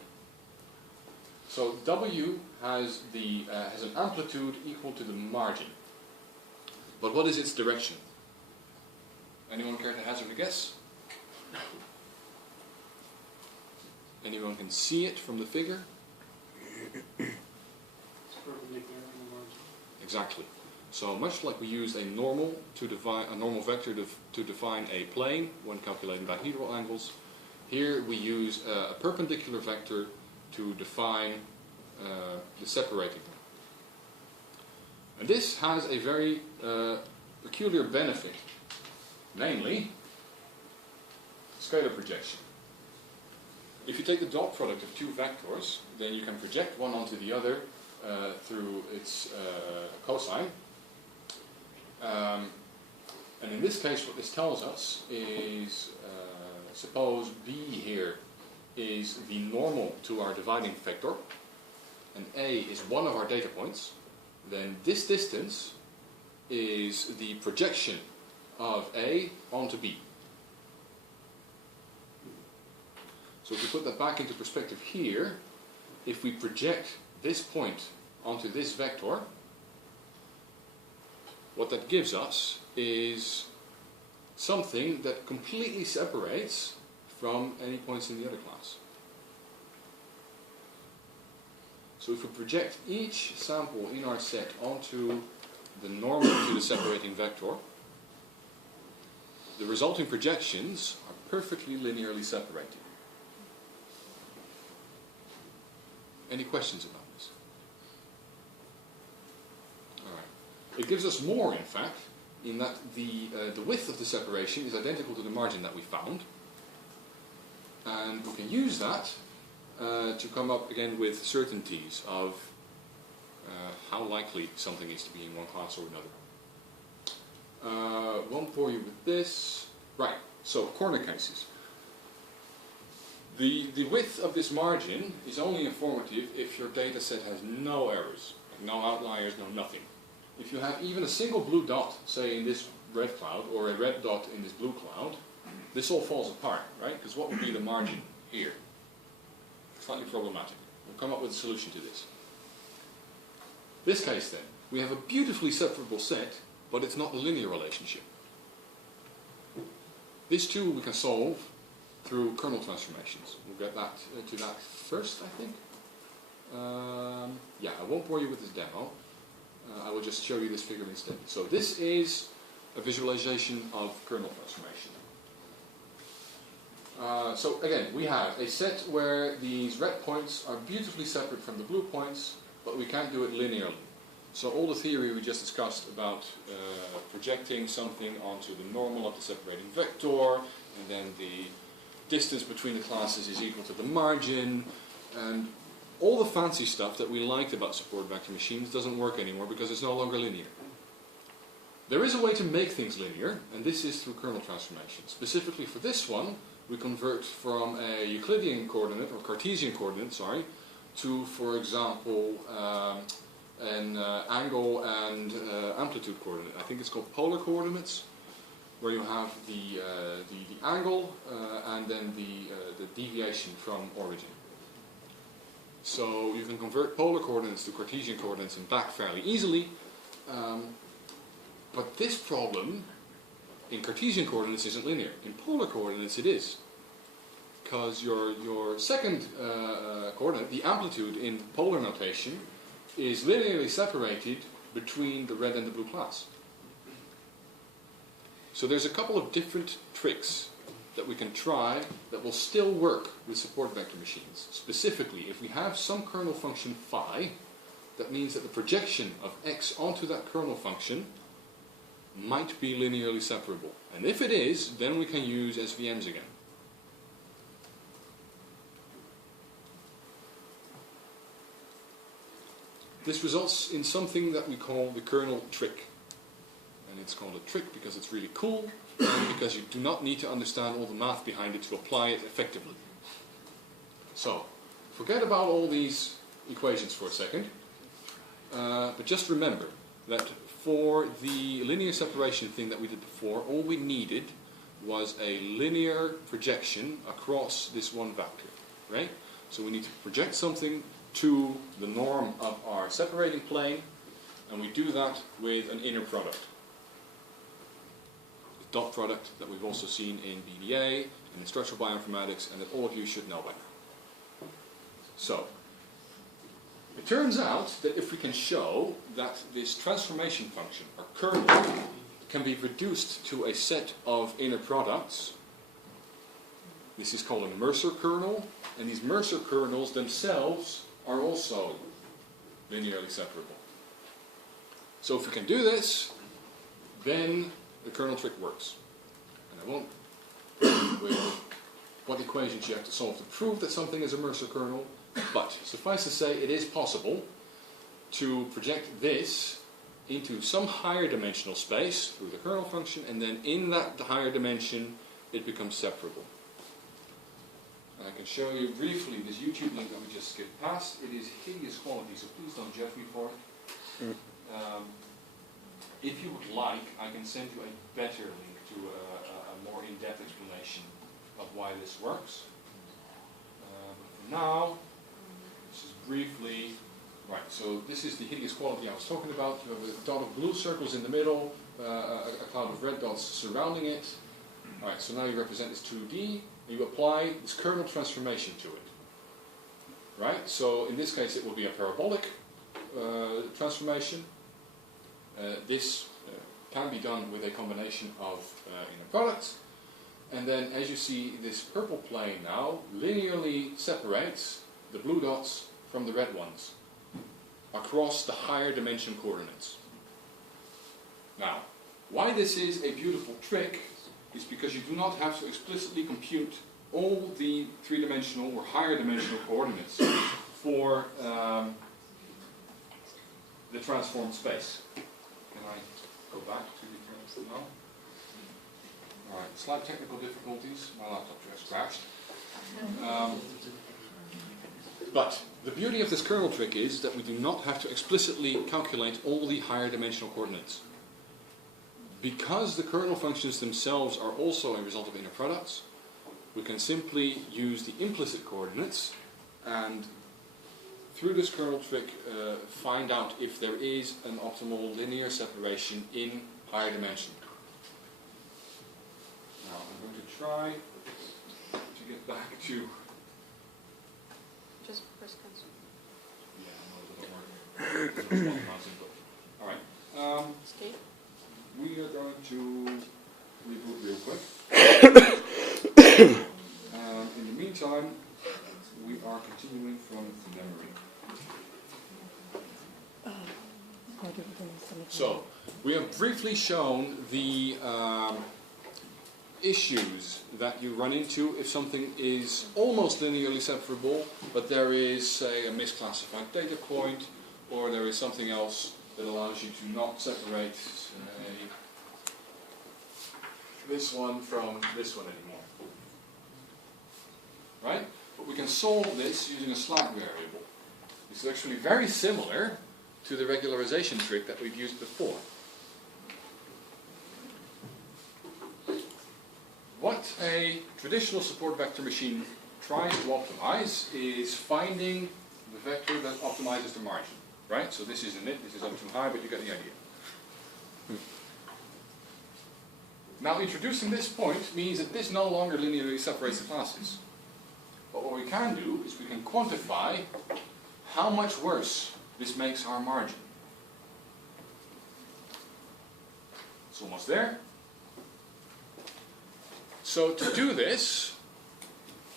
So W has an amplitude equal to the margin, but what is its direction? Anyone care to hazard a guess? Anyone can see it from the figure? It's perpendicular to the margin. Exactly. So much like we use a normal vector to define a plane when calculating dihedral angles, here we use a perpendicular vector to define the separating one. And this has a very peculiar benefit, namely scalar projection. If you take the dot product of 2 vectors, then you can project one onto the other through its cosine. And in this case, what this tells us is, suppose B here is the normal to our dividing vector, and A is one of our data points, then this distance is the projection of A onto B. So if we put that back into perspective here, if we project this point onto this vector, what that gives us is something that completely separates from any points in the other class. So if we project each sample in our set onto the normal to the separating vector, the resulting projections are perfectly linearly separated. Any questions about this? All right. It gives us more, in fact, in that the width of the separation is identical to the margin that we found, and we can use that to come up again with certainties of how likely something is to be in one class or another. Won't bore you with this. Right. So corner cases. The width of this margin is only informative if your data set has no errors, no outliers, no nothing. If you have even a single blue dot, say in this red cloud, or a red dot in this blue cloud, this all falls apart, right? Because what would be the margin here? Slightly problematic. We'll come up with a solution to this. This case then, we have a beautifully separable set, but it's not a linear relationship. This too we can solve through kernel transformations. We'll get that to that first, I think. Yeah, I won't bore you with this demo. I will just show you this figure instead. So this is a visualization of kernel transformation. So again, we have a set where these red points are beautifully separate from the blue points, but we can't do it linearly. So all the theory we just discussed about projecting something onto the normal of the separating vector, and then the distance between the classes is equal to the margin, and all the fancy stuff that we liked about support vector machines doesn't work anymore because it's no longer linear. There is a way to make things linear, and this is through kernel transformation. Specifically for this one, we convert from a Euclidean coordinate, or Cartesian coordinate, sorry, to, for example, an angle and amplitude coordinate. I think it's called polar coordinates, where you have the angle and then the deviation from origin. So you can convert polar coordinates to Cartesian coordinates and back fairly easily. But this problem in Cartesian coordinates isn't linear. In polar coordinates it is. Because your second coordinate, the amplitude in polar notation, is linearly separated between the red and the blue class. So there's a couple of different tricks that we can try that will still work with support vector machines. Specifically, if we have some kernel function phi, that means that the projection of x onto that kernel function might be linearly separable. And if it is, then we can use SVMs again. This results in something that we call the kernel trick. And it's called a trick because it's really cool, and because you do not need to understand all the math behind it to apply it effectively. So, forget about all these equations for a second, but just remember that for the linear separation thing that we did before, all we needed was a linear projection across this one vector, right? So we need to project something to the norm of our separating plane, and we do that with an inner product. The dot product that we've also seen in BDA and in structural bioinformatics, and that all of you should know by now. So, it turns out that if we can show that this transformation function, or kernel, can be reduced to a set of inner products, this is called a Mercer kernel, and these Mercer kernels themselves are also linearly separable. So if we can do this, then the kernel trick works. And I won't go with what equations you have to solve to prove that something is a Mercer kernel, but suffice to say it is possible to project this into some higher dimensional space through the kernel function, and then in that higher dimension it becomes separable. And I can show you briefly this YouTube link that we just skipped past. It is hideous quality, so please don't judge me for it. If you would like, I can send you a better link to a more in-depth explanation of why this works. But for now, this is briefly, right, so this is the hideous quality I was talking about. You have a dot of blue circles in the middle, a cloud of red dots surrounding it. Alright, so now you represent this 2D, and you apply this kernel transformation to it. Right, so in this case it will be a parabolic transformation. This can be done with a combination of inner products. And then as you see, this purple plane now linearly separates the blue dots from the red ones across the higher dimension coordinates. Now, why this is a beautiful trick is because you do not have to explicitly compute all the three-dimensional or higher dimensional coordinates for the transformed space. Can I go back to the now? Alright, slight technical difficulties. My laptop just crashed. But the beauty of this kernel trick is that we do not have to explicitly calculate all the higher dimensional coordinates. Because the kernel functions themselves are also a result of inner products, we can simply use the implicit coordinates and through this kernel trick find out if there is an optimal linear separation in higher dimension. Now I'm going to try to get back to... Just press cancel. Yeah, no, it doesn't work. Alright. Escape. We are going to reboot real quick. In the meantime, we are continuing from memory. So, we have briefly shown the issues that you run into if something is almost linearly separable, but there is, say, a misclassified data point, or there is something else that allows you to not separate, say, this one from this one anymore. Right? But we can solve this using a slack variable. This is actually very similar to the regularization trick that we've used before. What a traditional support vector machine tries to optimize is finding the vector that optimizes the margin. Right? So this isn't it, this is up too high, but you get the idea. Now introducing this point means that this no longer linearly separates the classes. But what we can do is we can quantify how much worse this makes our margin. It's almost there. So to do this,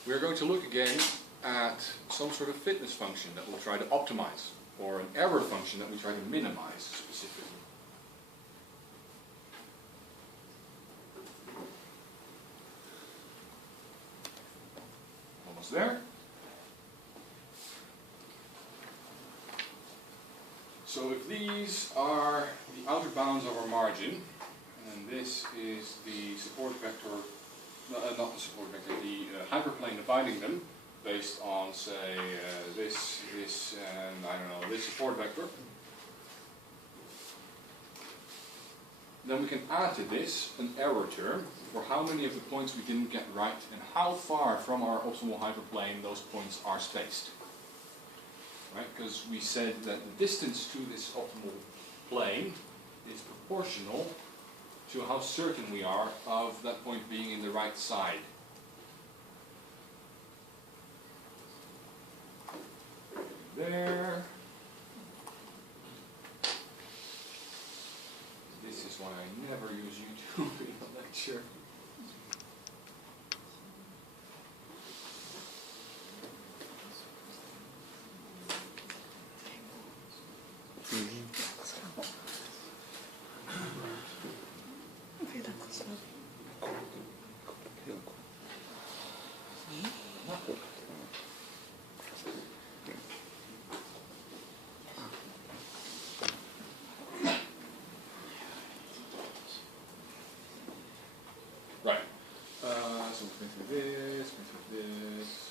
we're going to look again at some sort of fitness function that we'll try to optimize, or an error function that we try to minimize specifically. Almost there. So if these are the outer bounds of our margin, and this is the support vector, not the support vector, the hyperplane dividing them based on, say, this, and I don't know, this support vector, then we can add to this an error term for how many of the points we didn't get right and how far from our optimal hyperplane those points are spaced. Right? Because we said that the distance to this optimal plane is proportional to how certain we are of that point being in the right side. There. This is why I never use YouTube in a lecture. Right. So we're going through this.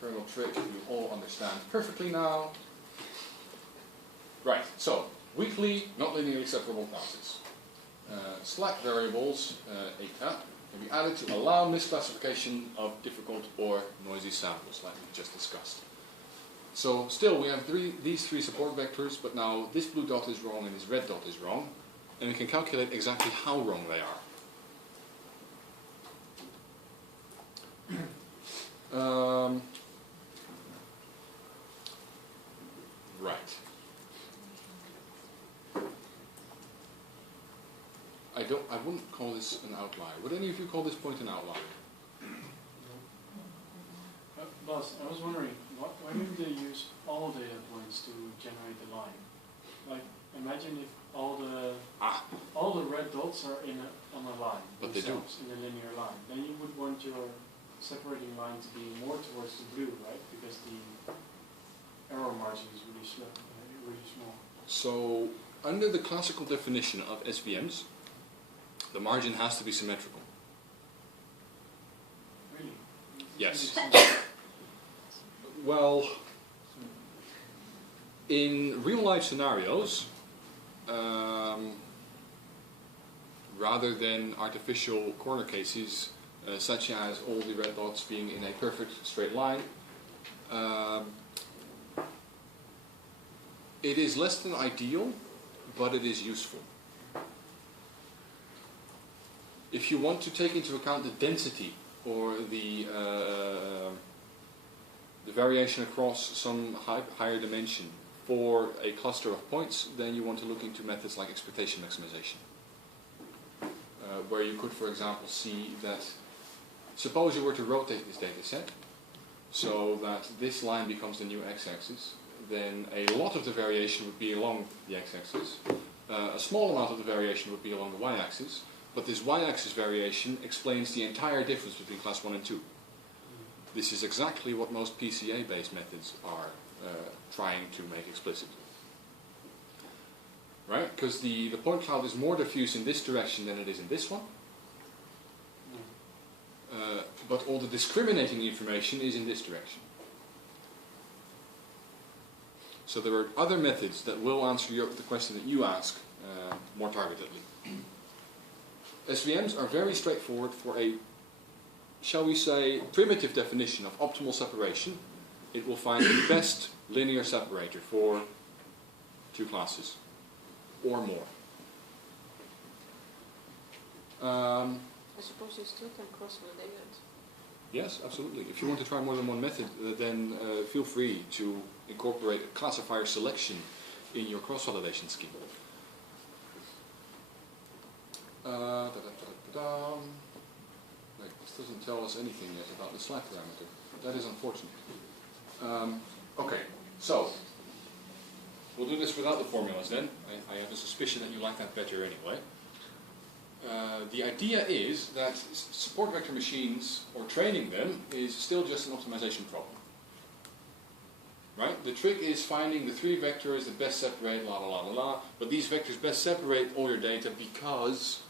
Kernel trick you all understand perfectly now. Right, so weakly, not linearly separable classes. Slack variables, ACAP, can be added to allow misclassification of difficult or noisy samples, like we just discussed. So still we have these three support vectors, but now this blue dot is wrong and this red dot is wrong, and we can calculate exactly how wrong they are. Right. I wouldn't call this an outlier. Would any of you call this point an outlier? Bas, I was wondering, why didn't they use all data points to generate the line? Like, imagine if all the red dots are on a line, But they do. in a linear line. Then you would want your separating line to be more towards the blue, right? Because the error margin is really small. So under the classical definition of SVMs, the margin has to be symmetrical. Really? Yes. Well, in real life scenarios, rather than artificial corner cases, such as all the red dots being in a perfect straight line, it is less than ideal, but it is useful. If you want to take into account the density or the variation across some higher dimension for a cluster of points, then you want to look into methods like expectation maximization. Where you could, for example, see that, suppose you were to rotate this data set, so that this line becomes the new x-axis, then a lot of the variation would be along the x-axis, a small amount of the variation would be along the y-axis, but this y-axis variation explains the entire difference between class 1 and 2. This is exactly what most PCA-based methods are trying to make explicit. Right? Because the point cloud is more diffuse in this direction than it is in this one. But all the discriminating information is in this direction. So there are other methods that will answer the question that you ask more targetedly. SVMs are very straightforward for a, shall we say, primitive definition of optimal separation. It will find the best linear separator for two classes or more. I suppose you still can cross-validate it. Yes, absolutely. If you want to try more than one method, then feel free to incorporate a classifier selection in your cross-validation scheme. Wait, this doesn't tell us anything yet about the slack parameter. That is unfortunate. Okay, so we'll do this without the formulas then. I have a suspicion that you like that better anyway. The idea is that support vector machines, or training them, is still just an optimization problem. Right? The trick is finding the three vectors that best separate, la la la la la, but these vectors best separate all your data because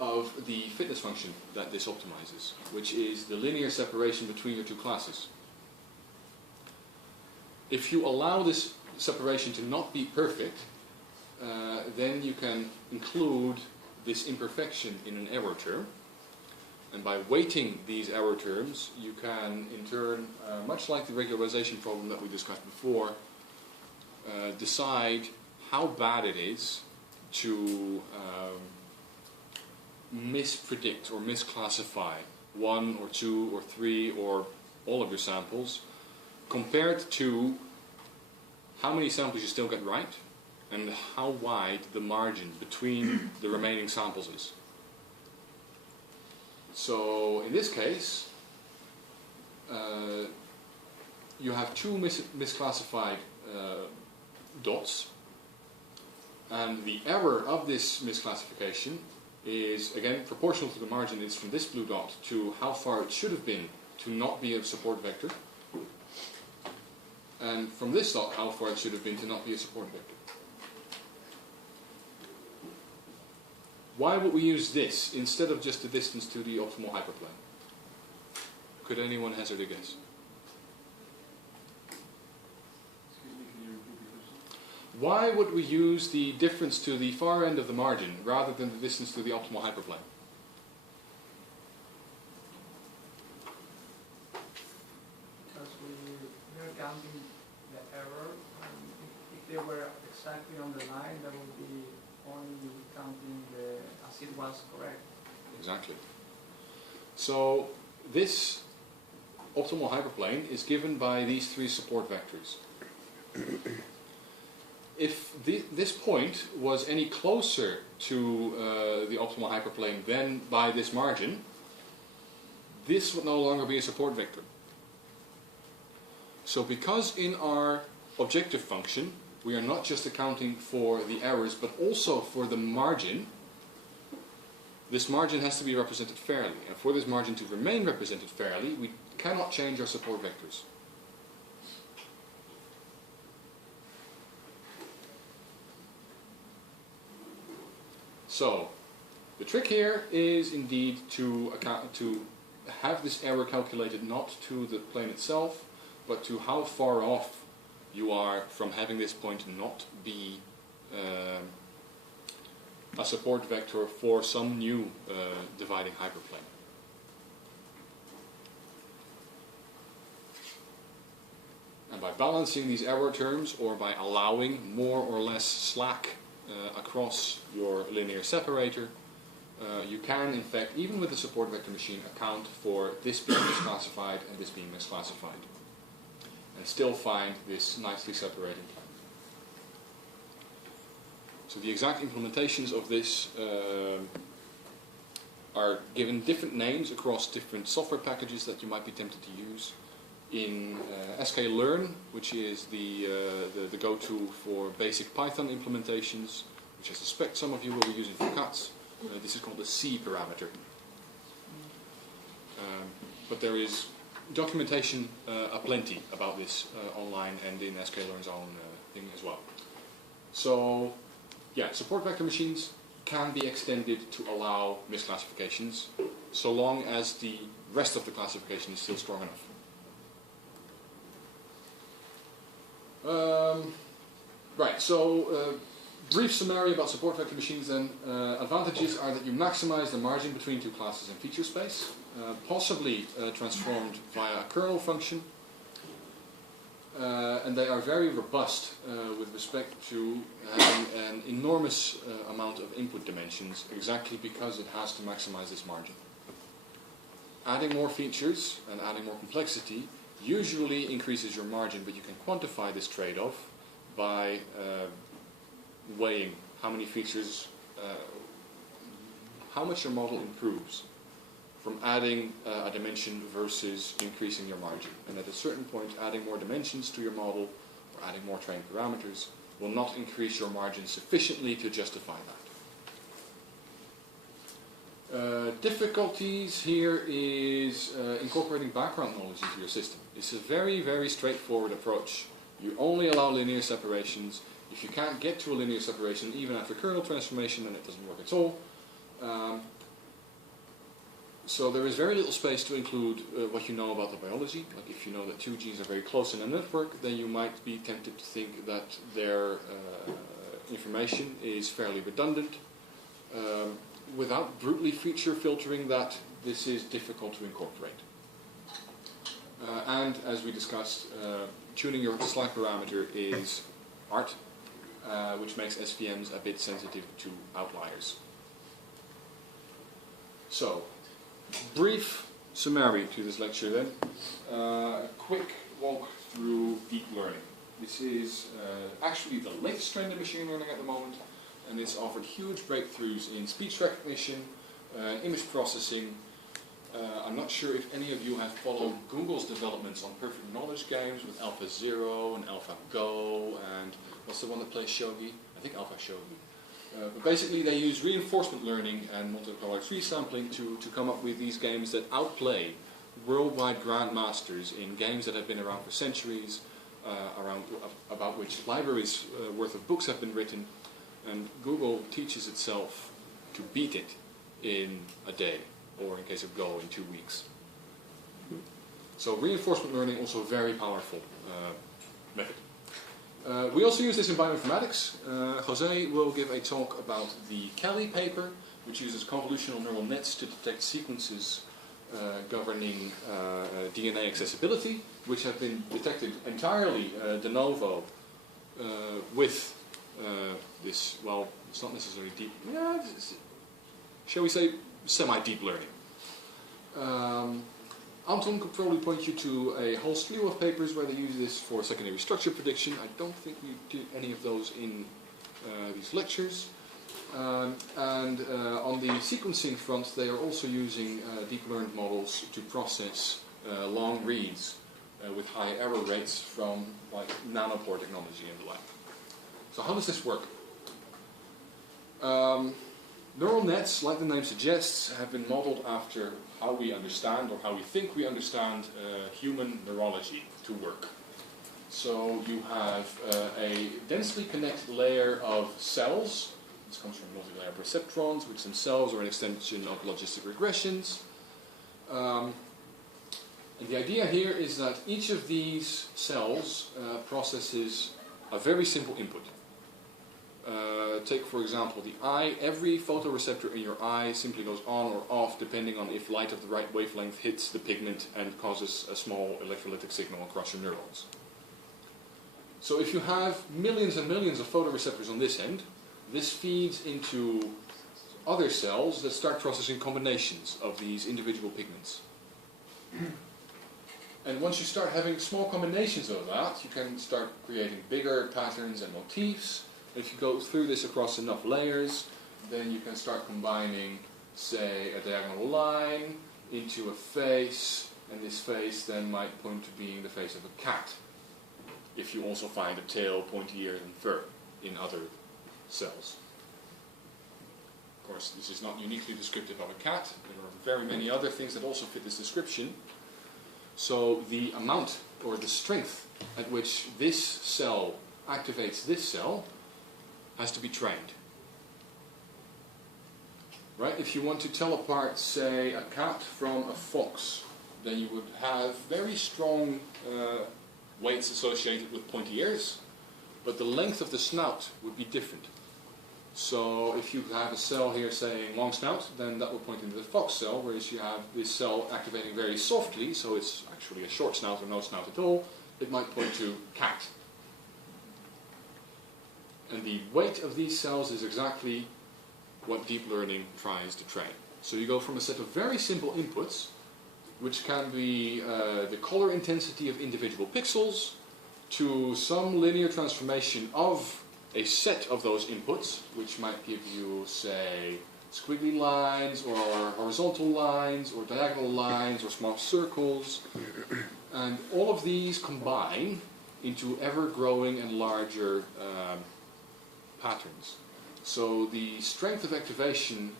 of the fitness function that this optimizes, which is the linear separation between your two classes. If you allow this separation to not be perfect, then you can include this imperfection in an error term, and by weighting these error terms you can in turn, much like the regularization problem that we discussed before, decide how bad it is to mispredict or misclassify one or two or three or all of your samples compared to how many samples you still get right and how wide the margin between the remaining samples is. So in this case, you have two misclassified dots, and the error of this misclassification is again proportional to the margin. It's from this blue dot to how far it should have been to not be a support vector, and from this dot how far it should have been to not be a support vector. Why would we use this instead of just the distance to the optimal hyperplane? Could anyone hazard a guess? Excuse me, can you repeat the question? Why would we use the difference to the far end of the margin rather than the distance to the optimal hyperplane? Because we're counting the error, and if they were exactly on the line, that would be only counting as it was correct. Exactly. So this optimal hyperplane is given by these three support vectors. If this point was any closer to the optimal hyperplane than by this margin, this would no longer be a support vector. So because in our objective function we are not just accounting for the errors but also for the margin, this margin has to be represented fairly, and for this margin to remain represented fairly we cannot change our support vectors. So the trick here is indeed to have this error calculated not to the plane itself but to how far off you are from having this point not be a support vector for some new dividing hyperplane. And by balancing these error terms, or by allowing more or less slack across your linear separator, you can, in fact, even with the support vector machine, account for this being misclassified and this being misclassified, and still find this nicely separating plane. So the exact implementations of this are given different names across different software packages that you might be tempted to use. In sklearn, which is the go-to for basic Python implementations, which I suspect some of you will be using for cuts. This is called the C parameter. But there is documentation aplenty about this online and in sklearn's own thing as well. So, yeah, support vector machines can be extended to allow misclassifications, so long as the rest of the classification is still strong enough. Right, so brief summary about support vector machines then. Advantages are that you maximize the margin between two classes in feature space, possibly transformed via a kernel function, and they are very robust with respect to having an enormous amount of input dimensions, exactly because it has to maximize this margin. Adding more features and adding more complexity usually increases your margin, but you can quantify this trade-off by weighing how many features, how much your model improves from adding a dimension versus increasing your margin. And at a certain point, adding more dimensions to your model or adding more trained parameters will not increase your margin sufficiently to justify that. Difficulties here is incorporating background knowledge into your system. It's a very, very straightforward approach. You only allow linear separations. If you can't get to a linear separation even after kernel transformation, then it doesn't work at all. So there is very little space to include what you know about the biology. Like if you know that two genes are very close in a network, then you might be tempted to think that their information is fairly redundant. Without brutally feature filtering that, this is difficult to incorporate. And as we discussed, tuning your slack parameter is art, which makes SVMs a bit sensitive to outliers. So, brief summary to this lecture then. A quick walk through deep learning. This is actually the latest trend in machine learning at the moment, and it's offered huge breakthroughs in speech recognition, image processing. I'm not sure if any of you have followed Google's developments on perfect knowledge games with AlphaZero and AlphaGo, and what's the one that plays shogi? I think AlphaShogi. But basically they use reinforcement learning and multicolor tree sampling to come up with these games that outplay worldwide grandmasters in games that have been around for centuries, about which libraries worth of books have been written, and Google teaches itself to beat it in a day, or in case of Go, in 2 weeks. So reinforcement learning, also a very powerful method. We also use this in bioinformatics. Jose will give a talk about the Kelly paper, which uses convolutional neural nets to detect sequences governing DNA accessibility, which have been detected entirely de novo with this, well, it's not necessarily deep, shall we say, semi-deep learning. Anton could probably point you to a whole slew of papers where they use this for secondary structure prediction. I don't think we did any of those in these lectures. And on the sequencing front, they are also using deep learned models to process long reads with high error rates from like nanopore technology and the like. So how does this work? Neural nets, like the name suggests, have been modeled after how we understand, or how we think we understand, human neurology to work. So you have a densely connected layer of cells. This comes from multi-layer perceptrons, which themselves are an extension of logistic regressions. And the idea here is that each of these cells processes a very simple input. Take, for example, the eye. Every photoreceptor in your eye simply goes on or off depending on if light of the right wavelength hits the pigment and causes a small electrolytic signal across your neurons. So if you have millions and millions of photoreceptors on this end, this feeds into other cells that start processing combinations of these individual pigments. And once you start having small combinations of that, you can start creating bigger patterns and motifs. If you go through this across enough layers, then you can start combining, say, a diagonal line into a face, and this face then might point to being the face of a cat, if you also find a tail, pointy ears, and fur in other cells. Of course, this is not uniquely descriptive of a cat. There are very many other things that also fit this description. So the amount, or the strength, at which this cell activates this cell has to be trained. Right? If you want to tell apart, say, a cat from a fox, then you would have very strong weights associated with pointy ears, but the length of the snout would be different. So if you have a cell here saying long snout, then that will point into the fox cell, whereas you have this cell activating very softly, so it's actually a short snout or no snout at all, it might point to cat. And the weight of these cells is exactly what deep learning tries to train. So you go from a set of very simple inputs, which can be the color intensity of individual pixels, to some linear transformation of a set of those inputs, which might give you, say, squiggly lines, or horizontal lines, or diagonal lines, or small circles. And all of these combine into ever-growing and larger patterns. So the strength of activation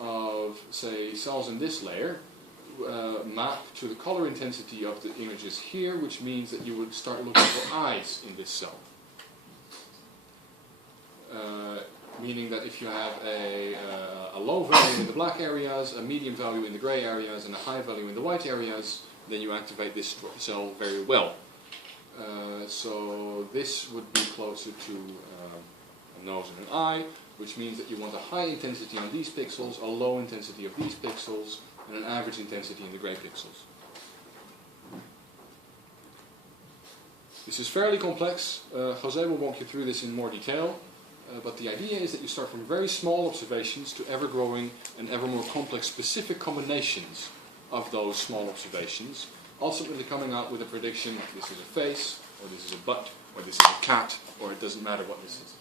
of, say, cells in this layer map to the color intensity of the images here, which means that you would start looking for eyes in this cell. Meaning that if you have a low value in the black areas, a medium value in the gray areas, and a high value in the white areas, then you activate this cell very well. So this would be closer to a nose and an eye, which means that you want a high intensity on these pixels, a low intensity of these pixels, and an average intensity in the gray pixels. This is fairly complex. Jose will walk you through this in more detail. But the idea is that you start from very small observations to ever-growing and ever more complex specific combinations of those small observations, ultimately coming out with a prediction: this is a face, or this is a butt, or this is a cat, or it doesn't matter what this is.